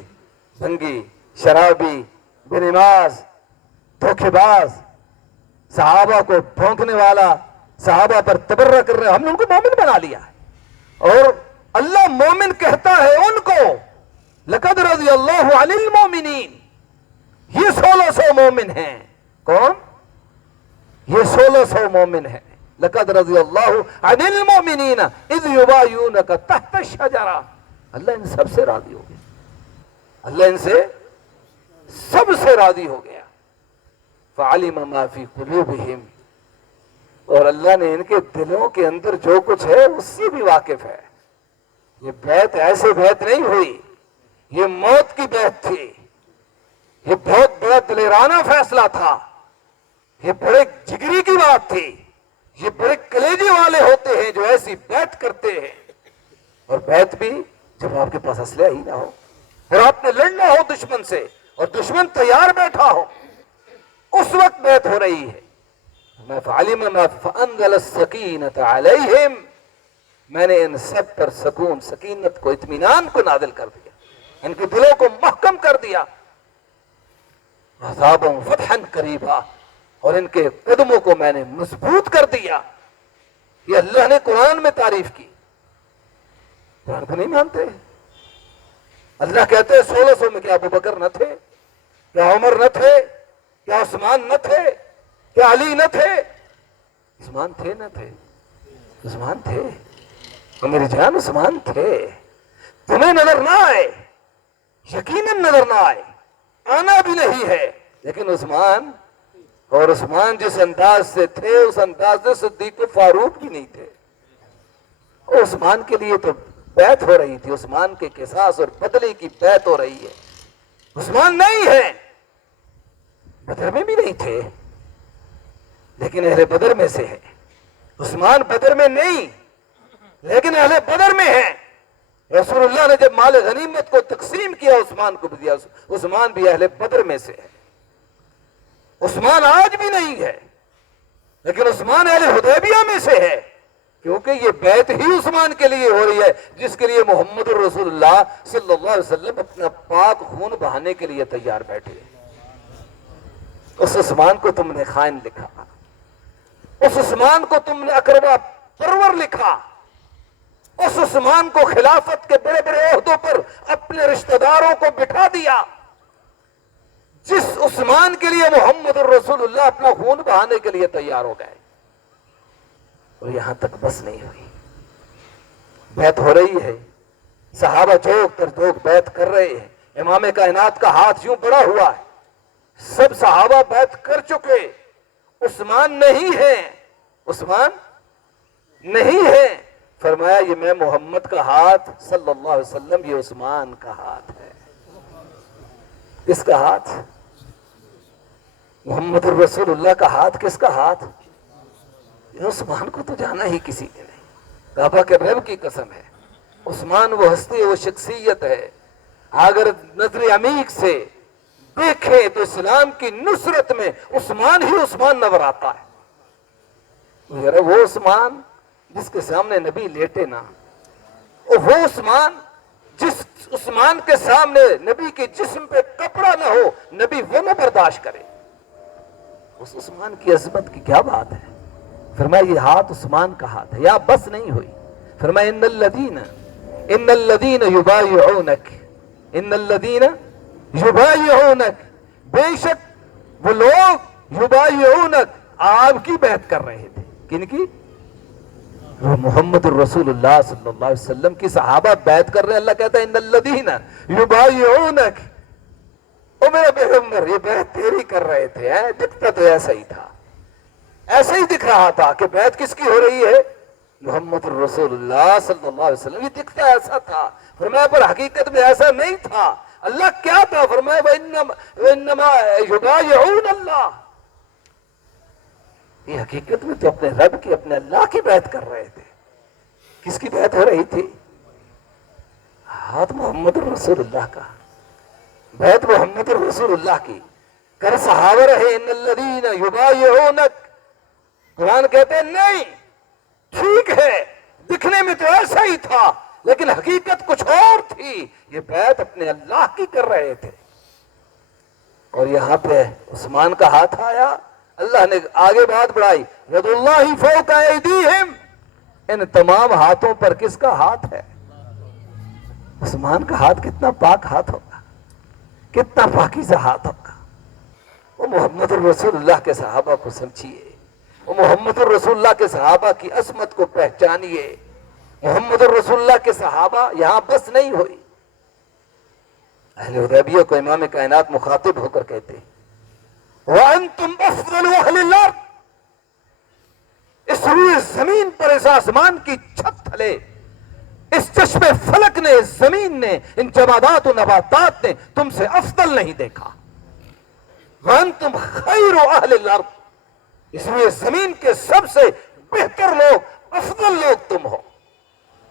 بھنگی شرابی بے نماز دھوکے باز، صحابہ کو بھونکنے والا، صحابہ پر تبرہ کر رہے، ہم نے ان کو مومن بنا لیا ہے۔ اور اللہ مومن کہتا ہے ان کو لقد رضی اللہ عن المومنین، یہ 1600 مومن ہیں۔ کون؟ یہ 1600 مومن ہیں۔ لقد رضی اللہ عن المومنین اذ یبایعونک تحت الشجرہ، اللہ ان سب سے راضی ہو گیا، اللہ ان سے سب سے راضی ہو گیا۔ فعلم ما فی قلوبہم، اور اللہ نے ان کے دلوں کے اندر جو کچھ ہے اس سے بھی واقف ہے۔ یہ بیعت ایسے بیعت نہیں ہوئی، یہ موت کی بیعت تھی، یہ بہت بڑا دلیرانہ فیصلہ تھا، یہ بڑے جگری کی بات تھی، یہ بڑے کلیجے والے ہوتے ہیں جو ایسی بیعت کرتے ہیں۔ اور بیعت بھی جب آپ کے پاس اسلحہ ہی نہ ہو اور آپ نے لڑنا ہو دشمن سے اور دشمن تیار بیٹھا ہو، اس وقت بیعت ہو رہی ہے۔ میں فعلم ما فانزل السکینۃ علیہم، میں نے ان سب پر سکون، سکینت کو، اطمینان کو نازل کر دیا، ان کے دلوں کو محکم کر دیا۔ عذابا فتحا قریبا، اور ان کے قدموں کو میں نے مضبوط کر دیا۔ یہ اللہ نے قرآن میں تعریف کی، قرآن کو نہیں مانتے۔ اللہ کہتے ہیں 1600 میں کیا ابو بکر نہ تھے، کیا عمر نہ تھے، کیا عثمان نہ تھے، کیا علی نہ تھے؟ عثمان تھے نہ تھے؟ عثمان تھے، اور میری جان عثمان تھے۔ تمہیں نظر نہ آئے، یقیناً نظر نہ آئے، آنا بھی نہیں ہے، لیکن عثمان، اور عثمان جس انداز سے تھے اس انداز سے صدیق و فاروق بھی نہیں تھے۔ اور عثمان کے لیے تو بیعت ہو رہی تھی، عثمان کے قصاص اور بدلے کی بیعت ہو رہی ہے۔ عثمان نہیں ہے، بدر میں بھی نہیں تھے، لیکن اہل بدر میں سے ہے۔ عثمان بدر میں نہیں، لیکن اہل بدر میں ہے۔ رسول اللہ نے جب مال غنیمت کو تقسیم کیا عثمان کو بھی دیا، عثمان بھی اہل بدر میں سے ہے۔ عثمان آج بھی نہیں ہے، لیکن عثمان اہل حدیبیہ میں سے ہے، کیونکہ یہ بیعت ہی عثمان کے لیے ہو رہی ہے جس کے لیے محمد الرسول اللہ صلی اللہ علیہ وسلم اپنا پاک خون بہانے کے لیے تیار بیٹھے۔ اس عثمان کو تم نے خائن لکھا، اس عثمان کو تم نے اقربا پرور لکھا، اس عثمان کو خلافت کے بڑے بڑے عہدوں پر اپنے رشتہ داروں کو بٹھا دیا، جس عثمان کے لیے محمد الرسول اللہ اپنا خون بہانے کے لیے تیار ہو گئے۔ اور یہاں تک بس نہیں ہوئی، بیعت ہو رہی ہے، صحابہ چوک در چوک بیعت کر رہے ہیں، امام کائنات کا ہاتھ یوں بڑا ہوا ہے، سب صحابہ بیعت کر چکے، عثمان نہیں ہے، عثمان نہیں ہے۔ فرمایا یہ میں محمد کا ہاتھ صلی اللہ علیہ وسلم، یہ عثمان کا ہاتھ ہے۔ کس کا ہاتھ؟ محمد الرسول اللہ کا ہاتھ۔ کس کا ہاتھ؟ عثمان کو تو جانا ہی کسی نے نہیں، کعبہ کے رب کی قسم ہے، عثمان وہ ہستی، وہ شخصیت ہے، اگر نظر عمیق سے دیکھیں تو اسلام کی نصرت میں عثمان ہی عثمان نظر آتا ہے۔ وہ عثمان جس کے سامنے نبی لیٹے نا، وہ عثمان جس عثمان کے سامنے نبی کے جسم پہ کپڑا نہ ہو، نبی وہ نہ برداشت کرے، اس عثمان کی عظمت کی کیا بات ہے۔ فرمایا یہ ہاتھ عثمان کا ہاتھ ہے۔ یا بس نہیں ہوئی، فرمایا ان الذین یبایعونک، ان الذین یبایعونک، بے شک وہ لوگ یبایعونک آپ کی بیعت کر رہے تھے۔ کن کی؟ وہ محمد الرسول اللہ صلی اللہ علیہ وسلم کی صحابہ بیعت کر رہے ہیں۔ اللہ کہتا ہے ان الذین یبایعونک، او میرے پیغمبر یہ بیعت تیری کر رہے تھے، دکھتا تو ایسا ہی تھا، ایسے ہی دکھ رہا تھا کہ بیعت کس کی ہو رہی ہے؟ محمد الرسول اللہ صلی اللہ علیہ وسلم. یہ دکھتا ایسا تھا. فرمایا پر حقیقت میں ایسا نہیں تھا. اللہ کیا تھا؟ فرمایا وَإِنَّمَا يُبَايِعُونَ اللَّهَ. یہ حقیقت میں تو اپنے رب کی، اپنے اللہ کی بیعت کر رہے تھے. کس کی بیعت ہو رہی تھی؟ ہاتھ محمد الرسول اللہ کا. بیعت محمد الرسول اللہ کی کر صحابہ رہے. ان الذین یبایعونک. قرآن کہتے ہیں نہیں، ٹھیک ہے دکھنے میں تو ایسا ہی تھا لیکن حقیقت کچھ اور تھی. یہ بیعت اپنے اللہ کی کر رہے تھے. اور یہاں پہ عثمان کا ہاتھ آیا. اللہ نے آگے بات بڑھائی، ید اللہ فوق ایدیہم. ان تمام ہاتھوں پر کس کا ہاتھ ہے؟ عثمان کا ہاتھ. کتنا پاک ہاتھ ہوگا، کتنا پاکیزہ ہاتھ ہوگا. وہ محمد الرسول اللہ کے صحابہ کو سمجھیے. وہ محمد الرسول اللہ کے صحابہ کی عظمت کو پہچانیے. محمد الرسول اللہ کے صحابہ یہاں بس نہیں ہوئی. اہل حدیبیہ کو امام کائنات مخاطب ہو کر کہتے ہیں وَأَنْتُمْ أَفْضَلُ أَهْلِ الْأَرْضِ. اس روئے زمین پر، اس آسمان کی چھت تھلے، اس چشم فلک نے، اس زمین نے، ان جمادات و نباتات نے تم سے افضل نہیں دیکھا. وَأَنْتُمْ خَيْرُ أَهْلِ الْأَرْضِ. اس روئے زمین کے سب سے بہتر لوگ، افضل لوگ تم ہو.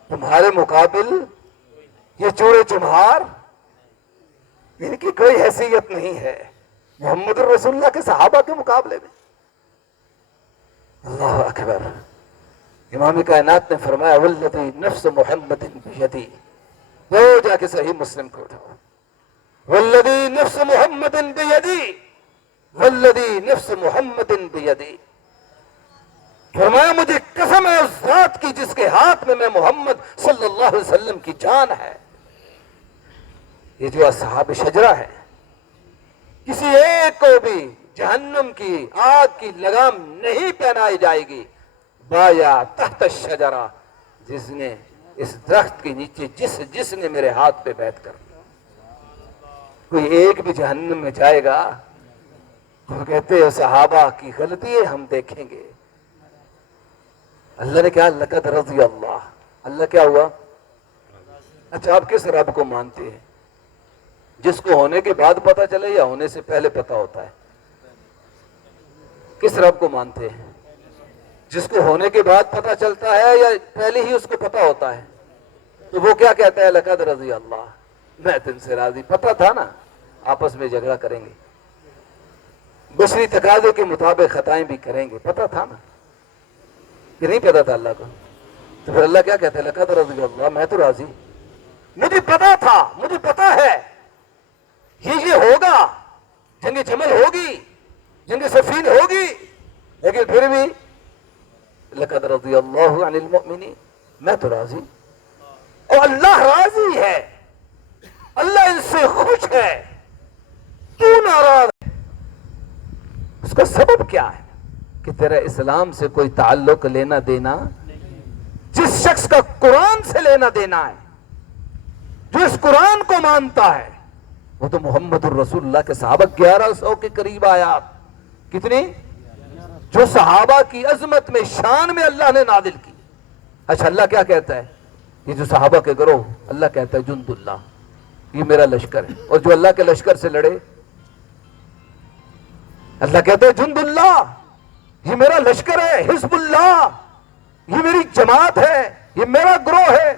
تمہارے مقابل یہ چوڑے چمہار، ان کی کوئی حیثیت نہیں ہے محمد الرسول اللہ کے صحابہ کے مقابلے میں. اللہ اکبر. امام کائنات نے فرمایا والذی نفس محمد بیدی. وہ جا کے صحیح مسلم کو اٹھاؤ. والذی نفس محمد بیدی، والذی نفس محمد بیدی. فرمایا مجھے قسم ہے اس ذات کی جس کے ہاتھ میں محمد صلی اللہ علیہ وسلم کی جان ہے. یہ جو اصحاب شجرہ ہے، کسی ایک کو بھی جہنم کی آگ کی لگام نہیں پہنائی جائے گی. بایا تحت الشجرہ، جس نے اس درخت کے نیچے جس نے میرے ہاتھ پہ بیعت کر لی. کوئی ایک بھی جہنم میں جائے گا؟ وہ کہتے ہیں صحابہ کی غلطی ہے، ہم دیکھیں گے. اللہ نے کہا لقد رضی اللہ. اللہ کیا ہوا؟ اچھا آپ کس رب کو مانتے ہیں؟ جس کو ہونے کے بعد پتا چلے یا ہونے سے پہلے پتا ہوتا ہے؟ کس رب کو مانتے ہیں؟ جس کو ہونے کے بعد پتا چلتا ہے یا پہلے ہی اس کو پتا ہوتا ہے؟ تو وہ کیا کہتا ہے؟ لقد رضی اللہ، میں تم سے راضی. پتا تھا نا آپس میں جھگڑا کریں گے، بشری تقاضے کے مطابق خطائیں بھی کریں گے. پتا تھا نا کہ نہیں پتا تھا اللہ کو؟ تو پھر اللہ کیا کہتا ہے؟ لقد رضی اللہ، میں تو راضی. مجھے پتا تھا، مجھے پتا ہے یہ ہوگا، جنگ جمل ہوگی، جنگ صفین ہوگی، لیکن پھر بھی لقد رضی اللہ عن المؤمنین، میں تو راضی. اور اللہ راضی ہے، اللہ ان سے خوش ہے. کیوں ناراض ہے؟ اس کا سبب کیا ہے؟ کہ تیرا اسلام سے کوئی تعلق لینا دینا، جس شخص کا قرآن سے لینا دینا ہے، جو اس قرآن کو مانتا ہے، وہ تو محمد الرسول اللہ کے صحابہ 1100 کے قریب آیات. کتنی؟ جو صحابہ کی عظمت میں، شان میں اللہ نے نازل کی. اچھا اللہ کیا کہتا ہے؟ یہ جو صحابہ کے گروہ، اللہ کہتا ہے جند اللہ، یہ میرا لشکر ہے. اور جو اللہ کے لشکر سے لڑے، اللہ کہتا ہے جند اللہ، یہ میرا لشکر ہے، حزب اللہ، یہ میری جماعت ہے، یہ میرا گروہ ہے.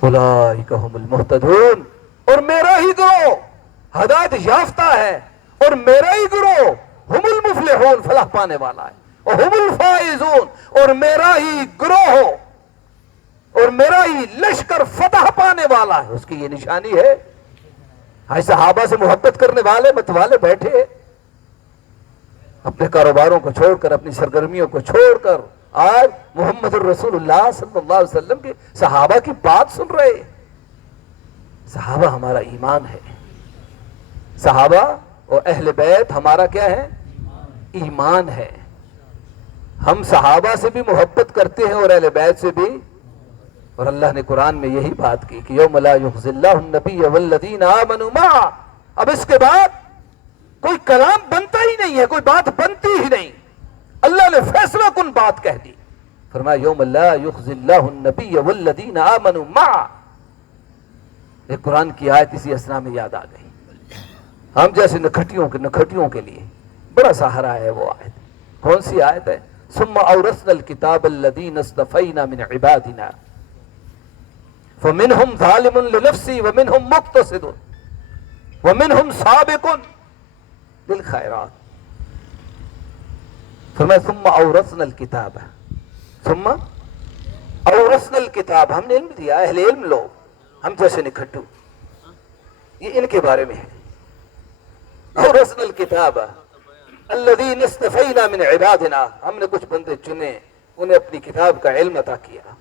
اولئک ھم المہتدون. اور میرا ہی گروہ ہدایت یافتہ ہے، اور میرا ہی گروہ ہم المفلحون، فلاح پانے والا ہے. اور ہم الفائزون، اور میرا ہی گروہ اور میرا ہی لشکر فتح پانے والا ہے. اس کی یہ نشانی ہے. آج صحابہ سے محبت کرنے والے متوالے بیٹھے، اپنے کاروباروں کو چھوڑ کر، اپنی سرگرمیوں کو چھوڑ کر آج محمد الرسول اللہ صلی اللہ علیہ وسلم کے صحابہ کی بات سن رہے. صحابہ ہمارا ایمان ہے. صحابہ اور اہل بیت ہمارا کیا ہے؟ ایمان ہے. ہم صحابہ سے بھی محبت کرتے ہیں اور اہل بیت سے بھی. اور اللہ نے قرآن میں یہی بات کی کہ یوم لا یخزی اللہ النبی والذین آمنوا معہ. اب اس کے بعد کوئی کلام بنتا ہی نہیں ہے، کوئی بات بنتی ہی نہیں، اللہ نے فیصلہ کن بات کہہ دی. فرمایا یوم لا یخزی اللہ النبی والذین آمنوا معہ. ایک قرآن کی آیت اسی اسنا میں یاد آ گئی. ہم جیسے نکھٹیوں کے لیے بڑا سہارا ہے وہ آیت. کون سی آیت ہے؟ ثم اورثنا الکتاب الذین اصطفینا من عبادنا فمنهم ظالم لنفسه ومنهم مقتصد ومنهم سابق بالخیرات. فرمایا ثم اورثنا الکتاب، ثم اورثنا الکتاب، ہم نے علم دیا، اہل علم لوگ، ہم جیسے نکھٹو، یہ ان کے بارے میں ہے. اورثنا الکتاب الذین اصطفینا من عبادنا، ہم نے کچھ بندے چنے، انہیں اپنی کتاب کا علم عطا کیا.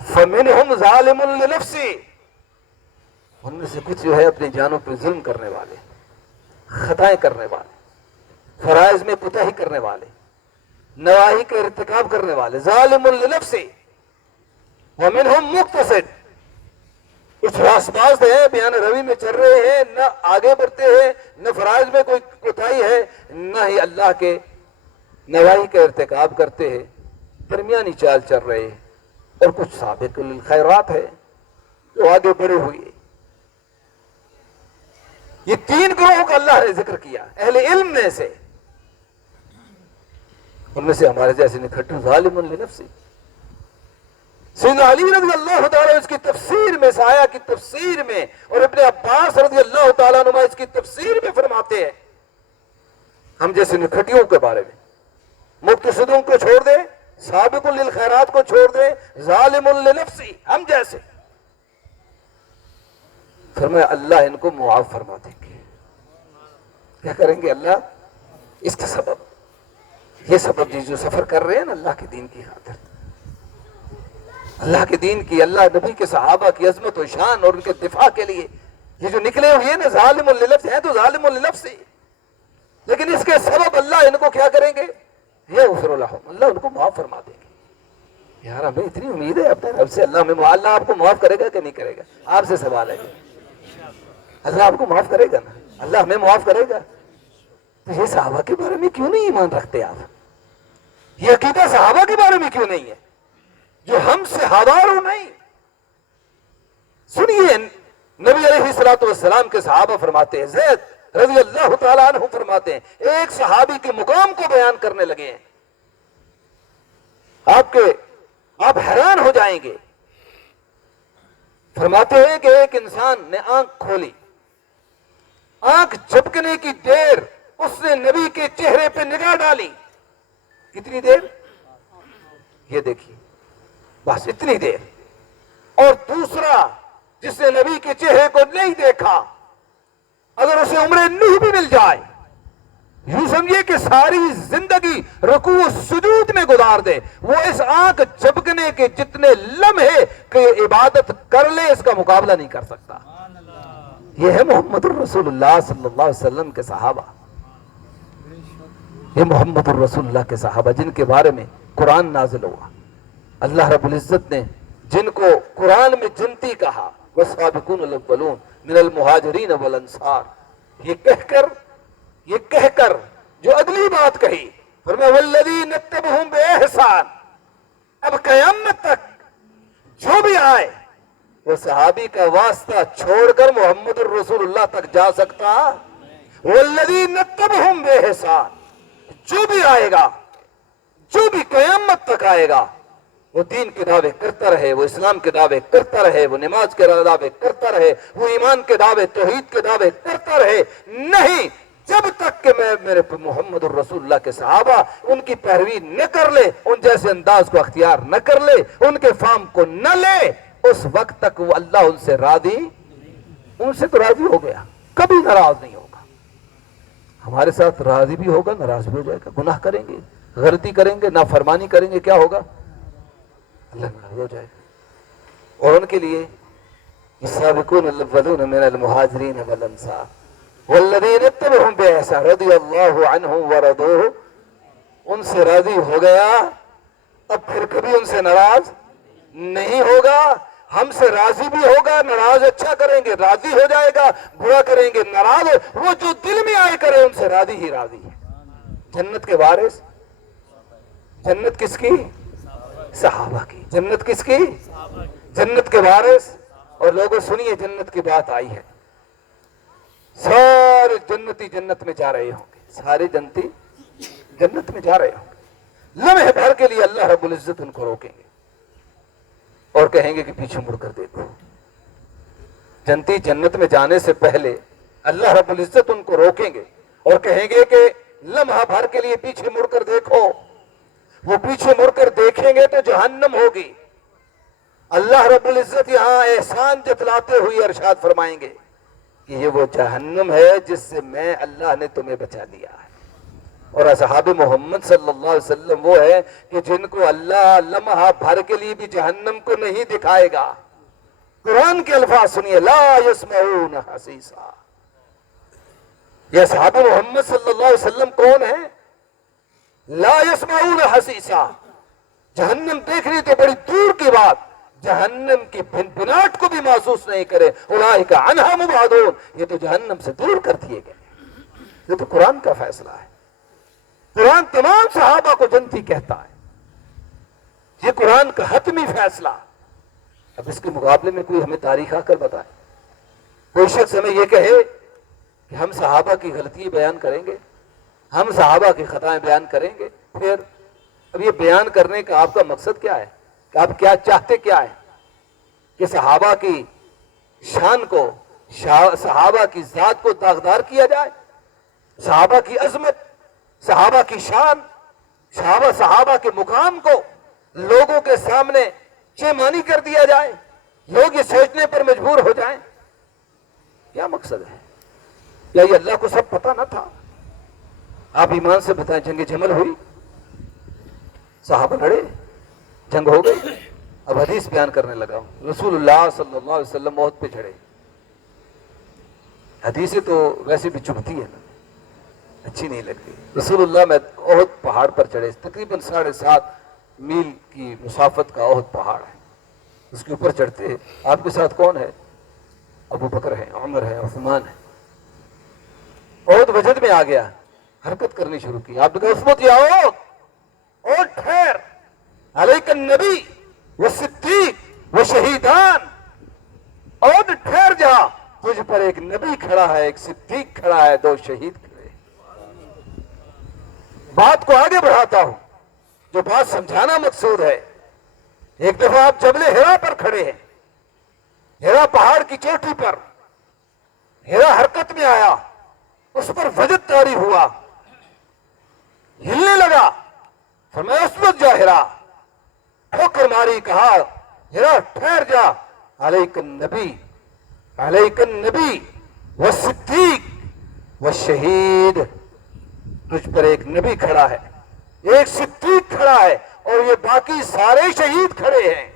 فمنہم ظالم لنفسہ، ان میں سے کچھ جو ہے اپنی جانوں پہ ظلم کرنے والے، خطائیں کرنے والے، فرائض میں کوتاہی کرنے والے، نواہی کا ارتکاب کرنے والے. ظالم لنفسہ ومنہم مقتصد، کچھ راست باز ہیں، بیان روی میں چل رہے ہیں، نہ آگے بڑھتے ہیں، نہ فرائض میں کوئی کوتاہی ہے، نہ ہی اللہ کے نواہی کا ارتکاب کرتے ہیں، درمیانی چال چل رہے ہیں. اور کچھ سابق للخیرات ہے جو آگے بڑھے ہوئے. یہ تین گروہوں کا اللہ نے ذکر کیا اہل علم میں سے. ان میں سے ہمارے جیسے نکھٹو ظالم لنفسہ. سیدنا علی رضی اللہ تعالیٰ اس کی تفسیر میں، سایہ کی تفسیر میں، اور ابن عباس رضی اللہ تعالیٰ عنہ اس کی تفسیر میں فرماتے ہیں ہم جیسے نکھٹیوں کے بارے میں، مقتصدوں کو چھوڑ دیں، سابق للخیرات کو چھوڑ دیں، ظالم لنفسی، ہم جیسے. فرمایا اللہ ان کو معاف فرما دیں گے. کیا کریں گے اللہ؟ اس کا سبب، یہ سبب جو سفر کر رہے ہیں نا اللہ کے دین کی خاطر، اللہ کے دین کی، اللہ نبی کے صحابہ کی عظمت و شان اور ان کے دفاع کے لیے یہ جو نکلے ہوئے ہیں نا ظالم لنفسی ہیں، تو ظالم لنفسی، لیکن اس کے سبب اللہ ان کو کیا کریں گے؟ یغفر لہم، اللہ ان کو معاف فرما دیں گے. یار ہمیں اتنی امید ہے اپنے رب سے، اللہ آپ کو معاف کرے گا کہ نہیں کرے گا؟ آپ سے سوال ہے اللہ آپ کو معاف کرے گا نا؟ اللہ ہمیں معاف کرے گا. تو یہ صحابہ کے بارے میں کیوں نہیں ایمان رکھتے آپ؟ یہ عقیدہ صحابہ کے بارے میں کیوں نہیں ہے جو ہم سے ہزاروں نہیں؟ سنیے نبی علیہ الصلوۃ والسلام کے صحابہ فرماتے ہیں، زید رضی اللہ تعالیٰ عنہ فرماتے ہیں، ایک صحابی کے مقام کو بیان کرنے لگے ہیں، آپ حیران ہو جائیں گے. فرماتے ہیں کہ ایک انسان نے آنکھ کھولی، آنکھ جھپکنے کی دیر اس نے نبی کے چہرے پہ نگاہ ڈالی. کتنی دیر؟ یہ دیکھیے، بس اتنی دیر. اور دوسرا جس نے نبی کے چہرے کو نہیں دیکھا، اگر اسے عمر نوح بھی مل جائے، یوں سمجھیے کہ ساری زندگی رکوع و سجود میں گزار دے، وہ اس آنکھ جھپکنے کے جتنے لمحے کہ عبادت کر لے اس کا مقابلہ نہیں کر سکتا. یہ ہے محمد الرسول اللہ صلی اللہ علیہ وسلم کے صحابہ. یہ محمد الرسول اللہ کے صحابہ جن کے بارے میں قرآن نازل ہوا. اللہ رب العزت نے جن کو قرآن میں جنتی کہا، والسابقون الاولون من المہاجرین والانصار، یہ کہہ کر جو اگلی بات کہی، فرمایا والذین اتبعہم بإحسان، اب قیامت تک جو بھی آئے وہ صحابی کا واسطہ چھوڑ کر محمد الرسول اللہ تک جا سکتا؟ والذین اتبعہم بإحسان، جو بھی آئے گا، جو بھی قیامت تک آئے گا، وہ دین کے دعوے کرتا رہے، وہ اسلام کے دعوے کرتا رہے، وہ نماز کے دعوے کرتا رہے، وہ ایمان کے دعوے، توحید کے دعوے کرتا رہے، نہیں جب تک کہ میں میرے محمد الرسول اللہ کے صحابہ ان کی پیروی نہ کر لے، ان جیسے انداز کو اختیار نہ کر لے، ان کے فام کو نہ لے، اس وقت تک وہ اللہ ان سے راضی، ان سے تو راضی ہو گیا، کبھی ناراض نہیں ہوگا. ہمارے ساتھ راضی بھی ہوگا، ناراض بھی ہو جائے گا. گناہ کریں گے، غلطی کریں گے، نافرمانی کریں گے، کیا ہوگا؟ اللہ ناراض ہو جائے گا. اور ان کے لیے السابقون الاولون من المہاجرین والانصار والذین اتبعہم بإحسان رضی اللہ عنہم ورضوہ، ان سے راضی ہو گیا، اب پھر کبھی ان سے ناراض نہیں ہوگا. ہم سے راضی بھی ہوگا، ناراض اچھا کریں گے راضی ہو جائے گا، برا کریں گے ناراض ہو، وہ جو دل میں آئے کرے ان سے راضی ہی راضی ہے۔ جنت کے وارث، جنت کس کی؟ صحابہ کی۔ جنت کس کی؟ جنت کے وارث۔ اور لوگوں سنیے، جنت کی بات آئی ہے، سارے جنتی جنت میں جا رہے ہوں گے، سارے جنتی جنت میں جا رہے ہوں گے، لمحے بھر کے لیے اللہ رب العزت ان کو روکیں گے اور کہیں گے کہ پیچھے مڑ کر دیکھو۔ جنتی جنت میں جانے سے پہلے اللہ رب العزت ان کو روکیں گے اور کہیں گے کہ لمحہ بھر کے لیے پیچھے مڑ کر دیکھو۔ وہ پیچھے مڑ کر دیکھیں گے تو جہنم ہوگی۔ اللہ رب العزت یہاں احسان جتلاتے ہوئے ارشاد فرمائیں گے کہ یہ وہ جہنم ہے جس سے میں اللہ نے تمہیں بچا لیا ہے۔ اور اصحاب محمد صلی اللہ علیہ وسلم وہ ہے کہ جن کو اللہ لمحہ بھر کے لیے بھی جہنم کو نہیں دکھائے گا۔ قرآن کے الفاظ سنیے، لا یسمعون حسیسا۔ یہ اصحاب محمد صلی اللہ علیہ وسلم کون ہیں؟ لا یسمعون حسیسا۔ جہنم دیکھنی تو بڑی دور کی بات، جہنم کی بھنبھناہٹ کو بھی محسوس نہیں کرے۔ اولئک عنہا مبعدون، یہ تو جہنم سے دور کر دیے گئے۔ یہ تو قرآن کا فیصلہ ہے۔ قرآن تمام صحابہ کو جنتی کہتا ہے، یہ قرآن کا حتمی فیصلہ۔ اب اس کے مقابلے میں کوئی ہمیں تاریخ آ کر بتائے، کوئی شخص ہمیں یہ کہے کہ ہم صحابہ کی غلطی بیان کریں گے، ہم صحابہ کی خطائیں بیان کریں گے، پھر اب یہ بیان کرنے کا آپ کا مقصد کیا ہے؟ کہ آپ کیا چاہتے کیا ہے؟ کہ صحابہ کی شان کو، صحابہ کی ذات کو داغدار کیا جائے، صحابہ کی عظمت، صحابہ کی شان، صحابہ کے مقام کو لوگوں کے سامنے چیمانی کر دیا جائے، لوگ یہ سوچنے پر مجبور ہو جائیں، کیا مقصد ہے؟ یا یہ اللہ کو سب پتہ نہ تھا؟ آپ ایمان سے بتائیں، جنگ جمل ہوئی، صحابہ لڑے، جنگ ہو گئی۔ اب حدیث بیان کرنے لگا ہوں، رسول اللہ صلی اللہ علیہ وسلم احد پہ چڑھے۔ حدیثیں تو ویسے بھی چبھتی ہے نا، اچھی نہیں لگتی۔ رسول اللہ میں احد پہاڑ پر چڑھے، تقریباً 7.5 میل کی مسافت کا احد پہاڑ ہے، اس کے اوپر چڑھتے۔ آپ کے ساتھ کون ہے؟ ابو بکر ہے، عمر ہے، عثمان ہے۔ احد وجد میں آ گیا، حرکت کرنی شروع کی۔ آپ نے کہا عثمت یا احد ٹھہر، علیک النبی والصدیق والشہیدان، احد ٹھہر جا، تجھ پر ایک نبی کھڑا ہے، ایک صدیق کھڑا ہے، 2 شہید کھڑے۔ بات کو آگے بڑھاتا ہوں، جو بات سمجھانا مقصود ہے۔ ایک دفعہ آپ جبل ہرا پر کھڑے ہیں، ہرا پہاڑ کی چوٹی پر، ہرا حرکت میں آیا، اس پر وجد طاری ہوا، ہلنے لگا، فرمایا اسمت جا ہرا، ٹھوکر ماری، کہا ہرا ٹھہر جا، علیک النبی، علیک النبی والصدیق والشہید، تجھ پر ایک نبی کھڑا ہے، ایک صدیق کھڑا ہے، اور یہ باقی سارے شہید کھڑے ہیں۔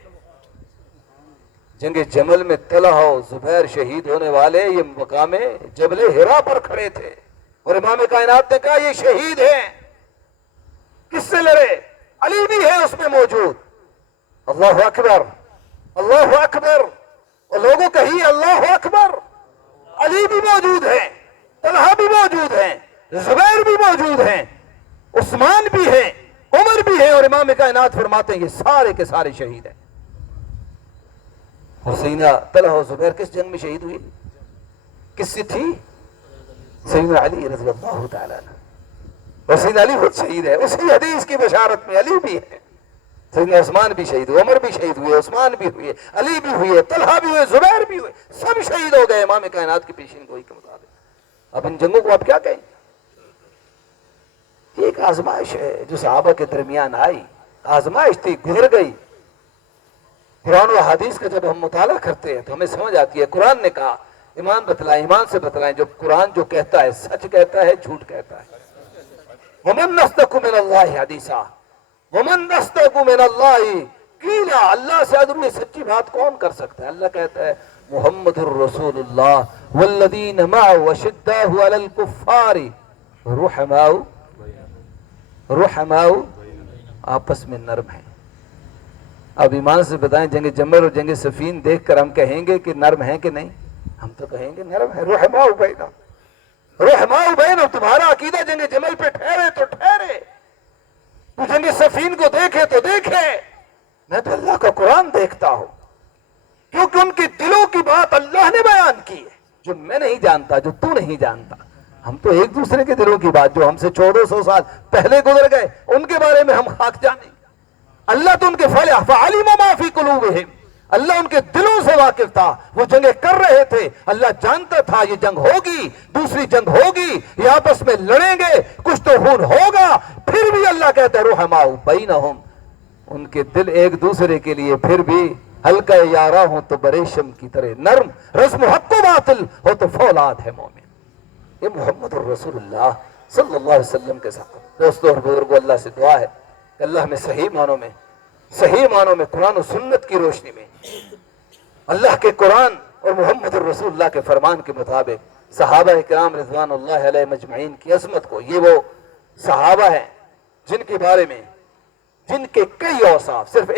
جنگ جمل میں طلحہ و زبیر شہید ہونے والے یہ مقام جبل ہرا پر کھڑے تھے، اور امام کائنات نے کہا یہ شہید ہیں۔ کس سے لڑے؟ علی بھی ہے اس میں موجود۔ اللہ اکبر، اللہ اکبر، اور لوگوں کہیے اللہ اکبر۔ علی بھی موجود ہیں، طلحہ بھی موجود ہیں، زبیر بھی موجود ہیں، عثمان بھی ہیں، عمر بھی ہیں، اور امام کائنات فرماتے ہیں یہ سارے کے سارے شہید ہیں۔ اور سیدنا طلحہ و زبیر کس جنگ میں شہید ہوئی؟ کس سے تھی؟ سیدنا علی رضی اللہ تعالیٰ عنہ، اور سیدنا علی خود شہید ہے، اسی حدیث کی بشارت میں علی بھی ہے۔ سیدنا عثمان بھی شہید ہوئے، عمر بھی شہید ہوئے، عثمان بھی ہوئے، علی بھی ہوئے، طلحہ بھی ہوئے، زبیر بھی ہوئے، سب شہید ہو گئے امام کائنات کی پیشین گوئی کے مطابق۔ اب ان جنگوں کو آپ کیا کہیں؟ یہ ایک آزمائش ہے جو صحابہ کے درمیان آئی، آزمائش تھی، گزر گئی۔ قرآن و حدیث کا جب ہم مطالعہ کرتے ہیں تو ہمیں سمجھ آتی ہے، قرآن نے کہا، ایمان بتلائیں، ایمان سے بتلائیں، جو قرآن جو کہتا ہے سچ کہتا ہے، جھوٹ کہتا ہے۔ وَمَنْ نَصْدَقُ مِنَ اللَّهِ حَدِيثًا وَمَنْ نَصْدَقُ مِنَ اللَّهِ قِيلًا، اللہ سے ادھر سچی بات کون کر سکتا ہے؟ اللہ کہتا ہے محمد الرسول اللہ والذین معه وشداء علی الکفار رحماء آپس میں نرم ہیں۔ اب ایمان سے بتائیں جنگ جمل اور جنگ صفین دیکھ کر ہم کہیں گے کہ نرم ہیں کہ نہیں؟ ہم تو کہیں گے نرم ہے. رحماء بینہم، رحماء بینہم. تمہارا عقیدہ جنگ جمل پہ ٹھہرے تو ٹھہرے، تو جنگ صفین کو دیکھے تو دیکھے. میں تو اللہ کا قرآن دیکھتا ہوں، کیونکہ ان کے دلوں کی بات اللہ نے بیان کی ہے، جو میں نہیں جانتا، جو تو نہیں جانتا. ہم تو ایک دوسرے کے دلوں کی بات جو ہم سے 1400 سال پہلے گزر گئے ان کے بارے میں ہم خاک جانیں. اللہ تو ان کے فعلم ما فی قلوبہم، اللہ ان کے دلوں سے واقف تھا. وہ جنگیں کر رہے تھے، اللہ جانتا تھا یہ جنگ ہوگی، دوسری جنگ ہوگی، یہ آپس میں لڑیں گے، کچھ تو خون ہوگا. پھر بھی اللہ کہتا ہے رحماء بینہم، ان کے دل ایک دوسرے کے لیے پھر بھی ہلکا یارا ہو تو بریشم کی طرح نرم، رسم حق و باطل ہو تو فولاد ہے مومن. یہ محمد الرسول اللہ صلی اللہ علیہ وسلم کے ساتھ. دوستو اور بزرگو، اللہ سے دعا ہے کہ اللہ میں صحیح معنوں میں قرآن و سنت کی روشنی میں اللہ کے قرآن اور محمد الرسول اللہ کے فرمان کے مطابق صحابہ کرام رضوان اللہ علیہ مجمعین کی عظمت کو. یہ وہ صحابہ ہیں جن کے بارے میں جن کے کئی اوصاف، صرف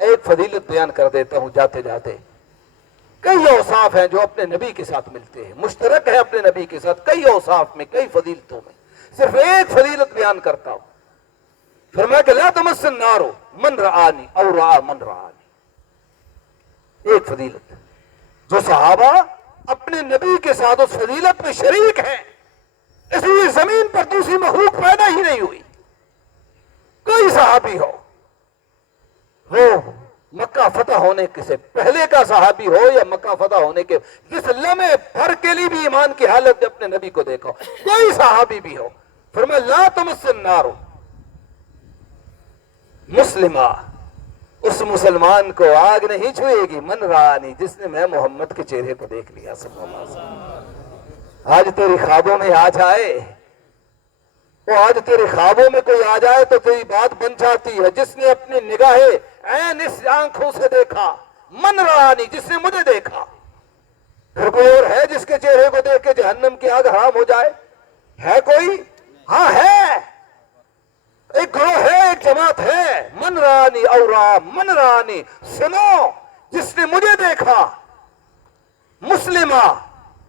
ایک فضیلت بیان کر دیتا ہوں جاتے جاتے. کئی اوصاف ہیں جو اپنے نبی کے ساتھ ملتے ہیں، مشترک ہے اپنے نبی کے ساتھ کئی اوصاف میں، کئی فضیلتوں میں. صرف ایک فضیلت بیان کرتا ہوں. فرمایا کہ لا تمس النار من رآنی او رآ من رآنی. ایک فضیلت جو صحابہ اپنے نبی کے ساتھ اس فضیلت میں شریک ہیں، اس لیے زمین پر دوسری مخلوق پیدا ہی نہیں ہوئی. کوئی صحابی ہو، وہ مکہ فتح ہونے سے پہلے کا صحابی ہو یا مکہ فتح ہونے کے جس لمحے بھر کے لیے بھی ایمان کی حالت میں اپنے نبی کو دیکھو، کوئی صحابی بھی ہو، فرمایا لا تمس النار مسلمہ، اس مسلمان کو آگ نہیں چھوئے گی من رآنی، جس نے میں محمد کے چہرے کو دیکھ لیا صلی اللہ علیہ وسلم. آج تیری خوابوں میں آ جائے، وہ آج تیرے خوابوں میں کوئی آ جائے تو تیری بات بن جاتی ہے. جس نے اپنی نگاہیں عین اس آنکھوں سے دیکھا، من رآنی، جس نے مجھے دیکھا. پھر کوئی اور ہے جس کے چہرے کو دیکھ کے جہنم کی آگ حرام ہو جائے؟ ہے کوئی؟ ہاں ہے، ایک گروہ ہے، ایک جماعت ہے. من رآنی او رآ من رآنی، سنو، جس نے مجھے دیکھا. مسلمہ،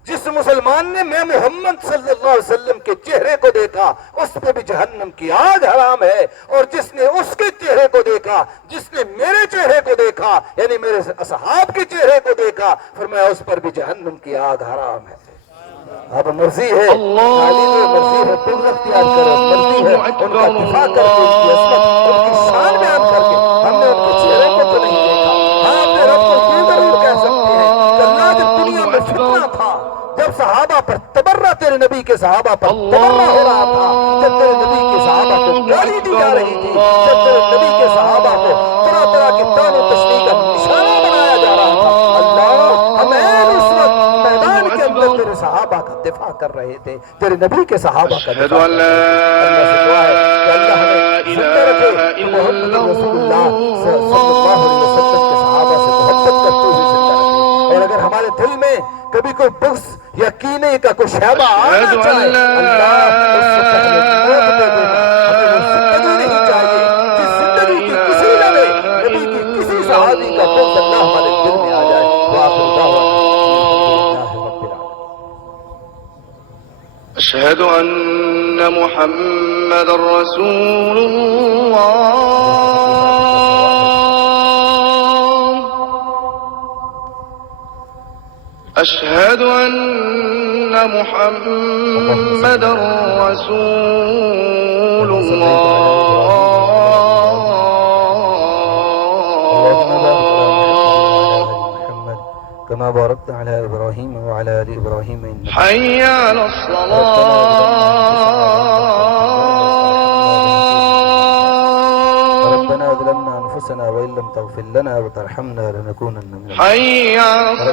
جس مسلمان نے میں محمد صلی اللہ علیہ وسلم کے چہرے کو دیکھا اس پہ بھی جہنم کی آگ حرام ہے. اور جس نے اس کے چہرے کو دیکھا، جس نے میرے چہرے کو دیکھا، یعنی میرے اصحاب کے چہرے کو دیکھا، فرمایا اس پر بھی جہنم کی آگ حرام ہے. اب مرضی ہے مرضی ہے تم اختیار کرو، مرضی ہے ان کا دفاع کر کے، ان کی عظمت، ان کی شان بیان کر کے. ہم نے ان کے چہرے کو تو نہیں دیکھا. ہاں اپنے رب کو یہ ضرور کہہ سکتے ہیں کہ اللہ جب دنیا میں فتنہ تھا، جب صحابہ پر تبرہ، تیرے نبی کے صحابہ پر تبرہ ہو رہا تھا، جب تیرے نبی کے صحابہ کو گالی دی جا رہی تھی، جب تیرے نبی کے صحابہ کو طرح طرح کی طعن و تشنیع کا نشانہ بنایا جا رہا تھا، اللہ ہم اس وقت میدان کے اندر تیرے صحابہ کا دفاع کر رہے تھے، تیرے نبی کے صحابہ کا دفاع کر رہے تھے. اللہ سے دعا ہے کہ اللہ ہمیں زندہ رکھے کہ محمد رسول اللہ صلی اللہ علیہ وسلم کے صحابہ سے محبت کرتے ہوئے زندہ رکھے. اور اگر ہمارے دل میں کبھی کوئی بغض یا کینے کا کوئی شعبہ آنا چاہے، اللہ اس سے پہلے موت دے دینا. ہمیں وہ زندگی نہیں چاہیے جس زندگی کی کسی لمحے نبی کی کسی صحابی کا بغض اللہ ہمارے دل میں آ جائے. وآخر دعوانا الحمدللہ رب العالمین. أشهد أن محمد رسول الله. أشهد أن محمد رسول الله. كما باركت على إبراهيم وعلى آل إبراهيم إنك حي على الصلاة. ربنا ظلمنا أنفسنا وإن لم تغفر لنا وترحمنا لنكونن من حي على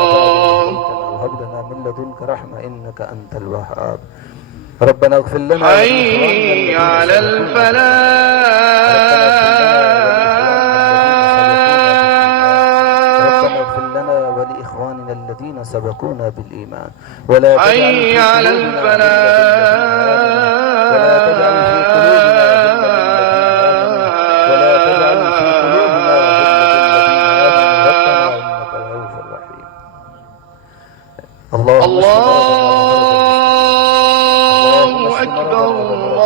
وهب لنا من لدنك رحمة إنك أنت الوهاب. ربنا اغفر لنا حي على الفلاح. ربنا اغفر لنا ولإخواننا الذين سبقونا بالإيمان ولا تجعل في حي على قلوبنا غلا للذين آمنوا ولا تجعل في قلوبنا غلا للذين آمنوا ولا تجعل في قلوبنا غلا للذين آمنوا ربنا إنك رؤوف رحيم. اللهم الله أكبر الله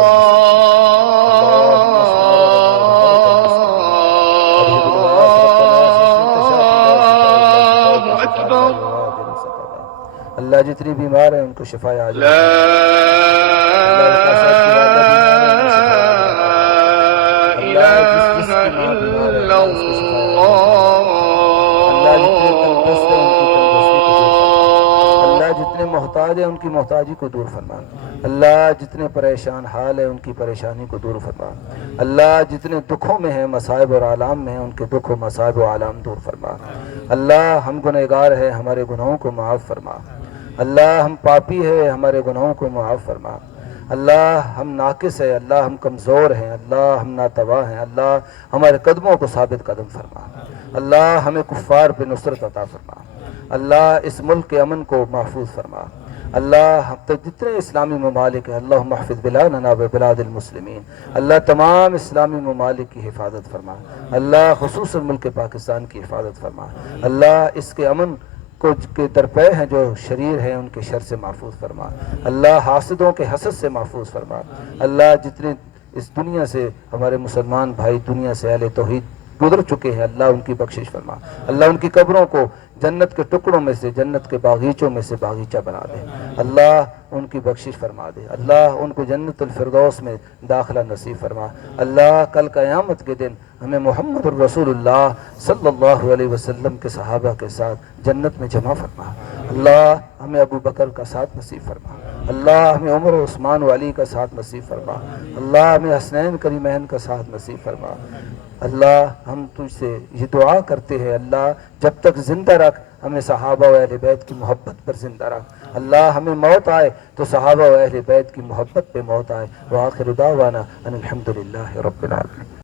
أكبر. اللہ جتنی بیمار ہیں ان کو شفا عاجل لا إله إلا اللہ جتنے محتاج ہیں ان کی محتاجی کو دور فرما. اللہ جتنے پریشان حال ہیں ان کی پریشانی کو دور فرما. اللہ جتنے دکھوں میں ہیں مصائب اور آلام میں ہیں ان کے دکھ و مصائب و آلام دور فرما. اللہ ہم گنہگار ہیں ہمارے گناہوں کو معاف فرما. اللہ ہم پاپی ہیں ہمارے گناہوں کو معاف فرما. اللہ ہم ناقص ہیں اللہ ہم کمزور ہیں اللہ ہم ناتوا ہیں اللہ ہمارے قدموں کو ثابت قدم فرما. اللہ ہمیں کفار پہ نصرت عطا فرما. اللہ اس ملک کے امن کو محفوظ فرما. اللہ ہم تک جتنے اسلامی ممالک ہیں اللہم احفظ بلادنا و بلاد المسلمین. اللہ تمام اسلامی ممالک کی حفاظت فرما. اللہ خصوصاً ملک پاکستان کی حفاظت فرما. اللہ اس کے امن کے درپے ہیں جو شریر ہیں ان کے شر سے محفوظ فرما. اللہ حاسدوں کے حسد سے محفوظ فرما. اللہ جتنے اس دنیا سے ہمارے مسلمان بھائی دنیا سے اہل توحید گزر چکے ہیں اللہ ان کی بخشش فرما. اللہ ان کی قبروں کو جنت کے ٹکڑوں میں سے جنت کے باغیچوں میں سے باغیچہ بنا دے. اللہ ان کی بخشش فرما دے. اللہ ان کو جنت الفردوس میں داخلہ نصیب فرما. اللہ کل قیامت کے دن ہمیں محمد الرسول اللہ صلی اللہ علیہ وسلم کے صحابہ کے ساتھ جنت میں جمع فرما. اللہ ہمیں ابو بکر کا ساتھ نصیب فرما. اللہ ہمیں عمر و عثمان و علی کا ساتھ نصیب فرما. اللہ ہمیں حسنین کریمین کا ساتھ نصیب فرما. اللہ ہم تجھ سے یہ دعا کرتے ہیں اللہ جب تک زندہ رکھ ہمیں صحابہ و اہل بیت کی محبت پر زندہ رکھ. اللہ ہمیں موت آئے تو صحابہ و اہل بیت کی محبت پہ موت آئے. وآخر دعوانا ان الحمدللہ رب العالمین.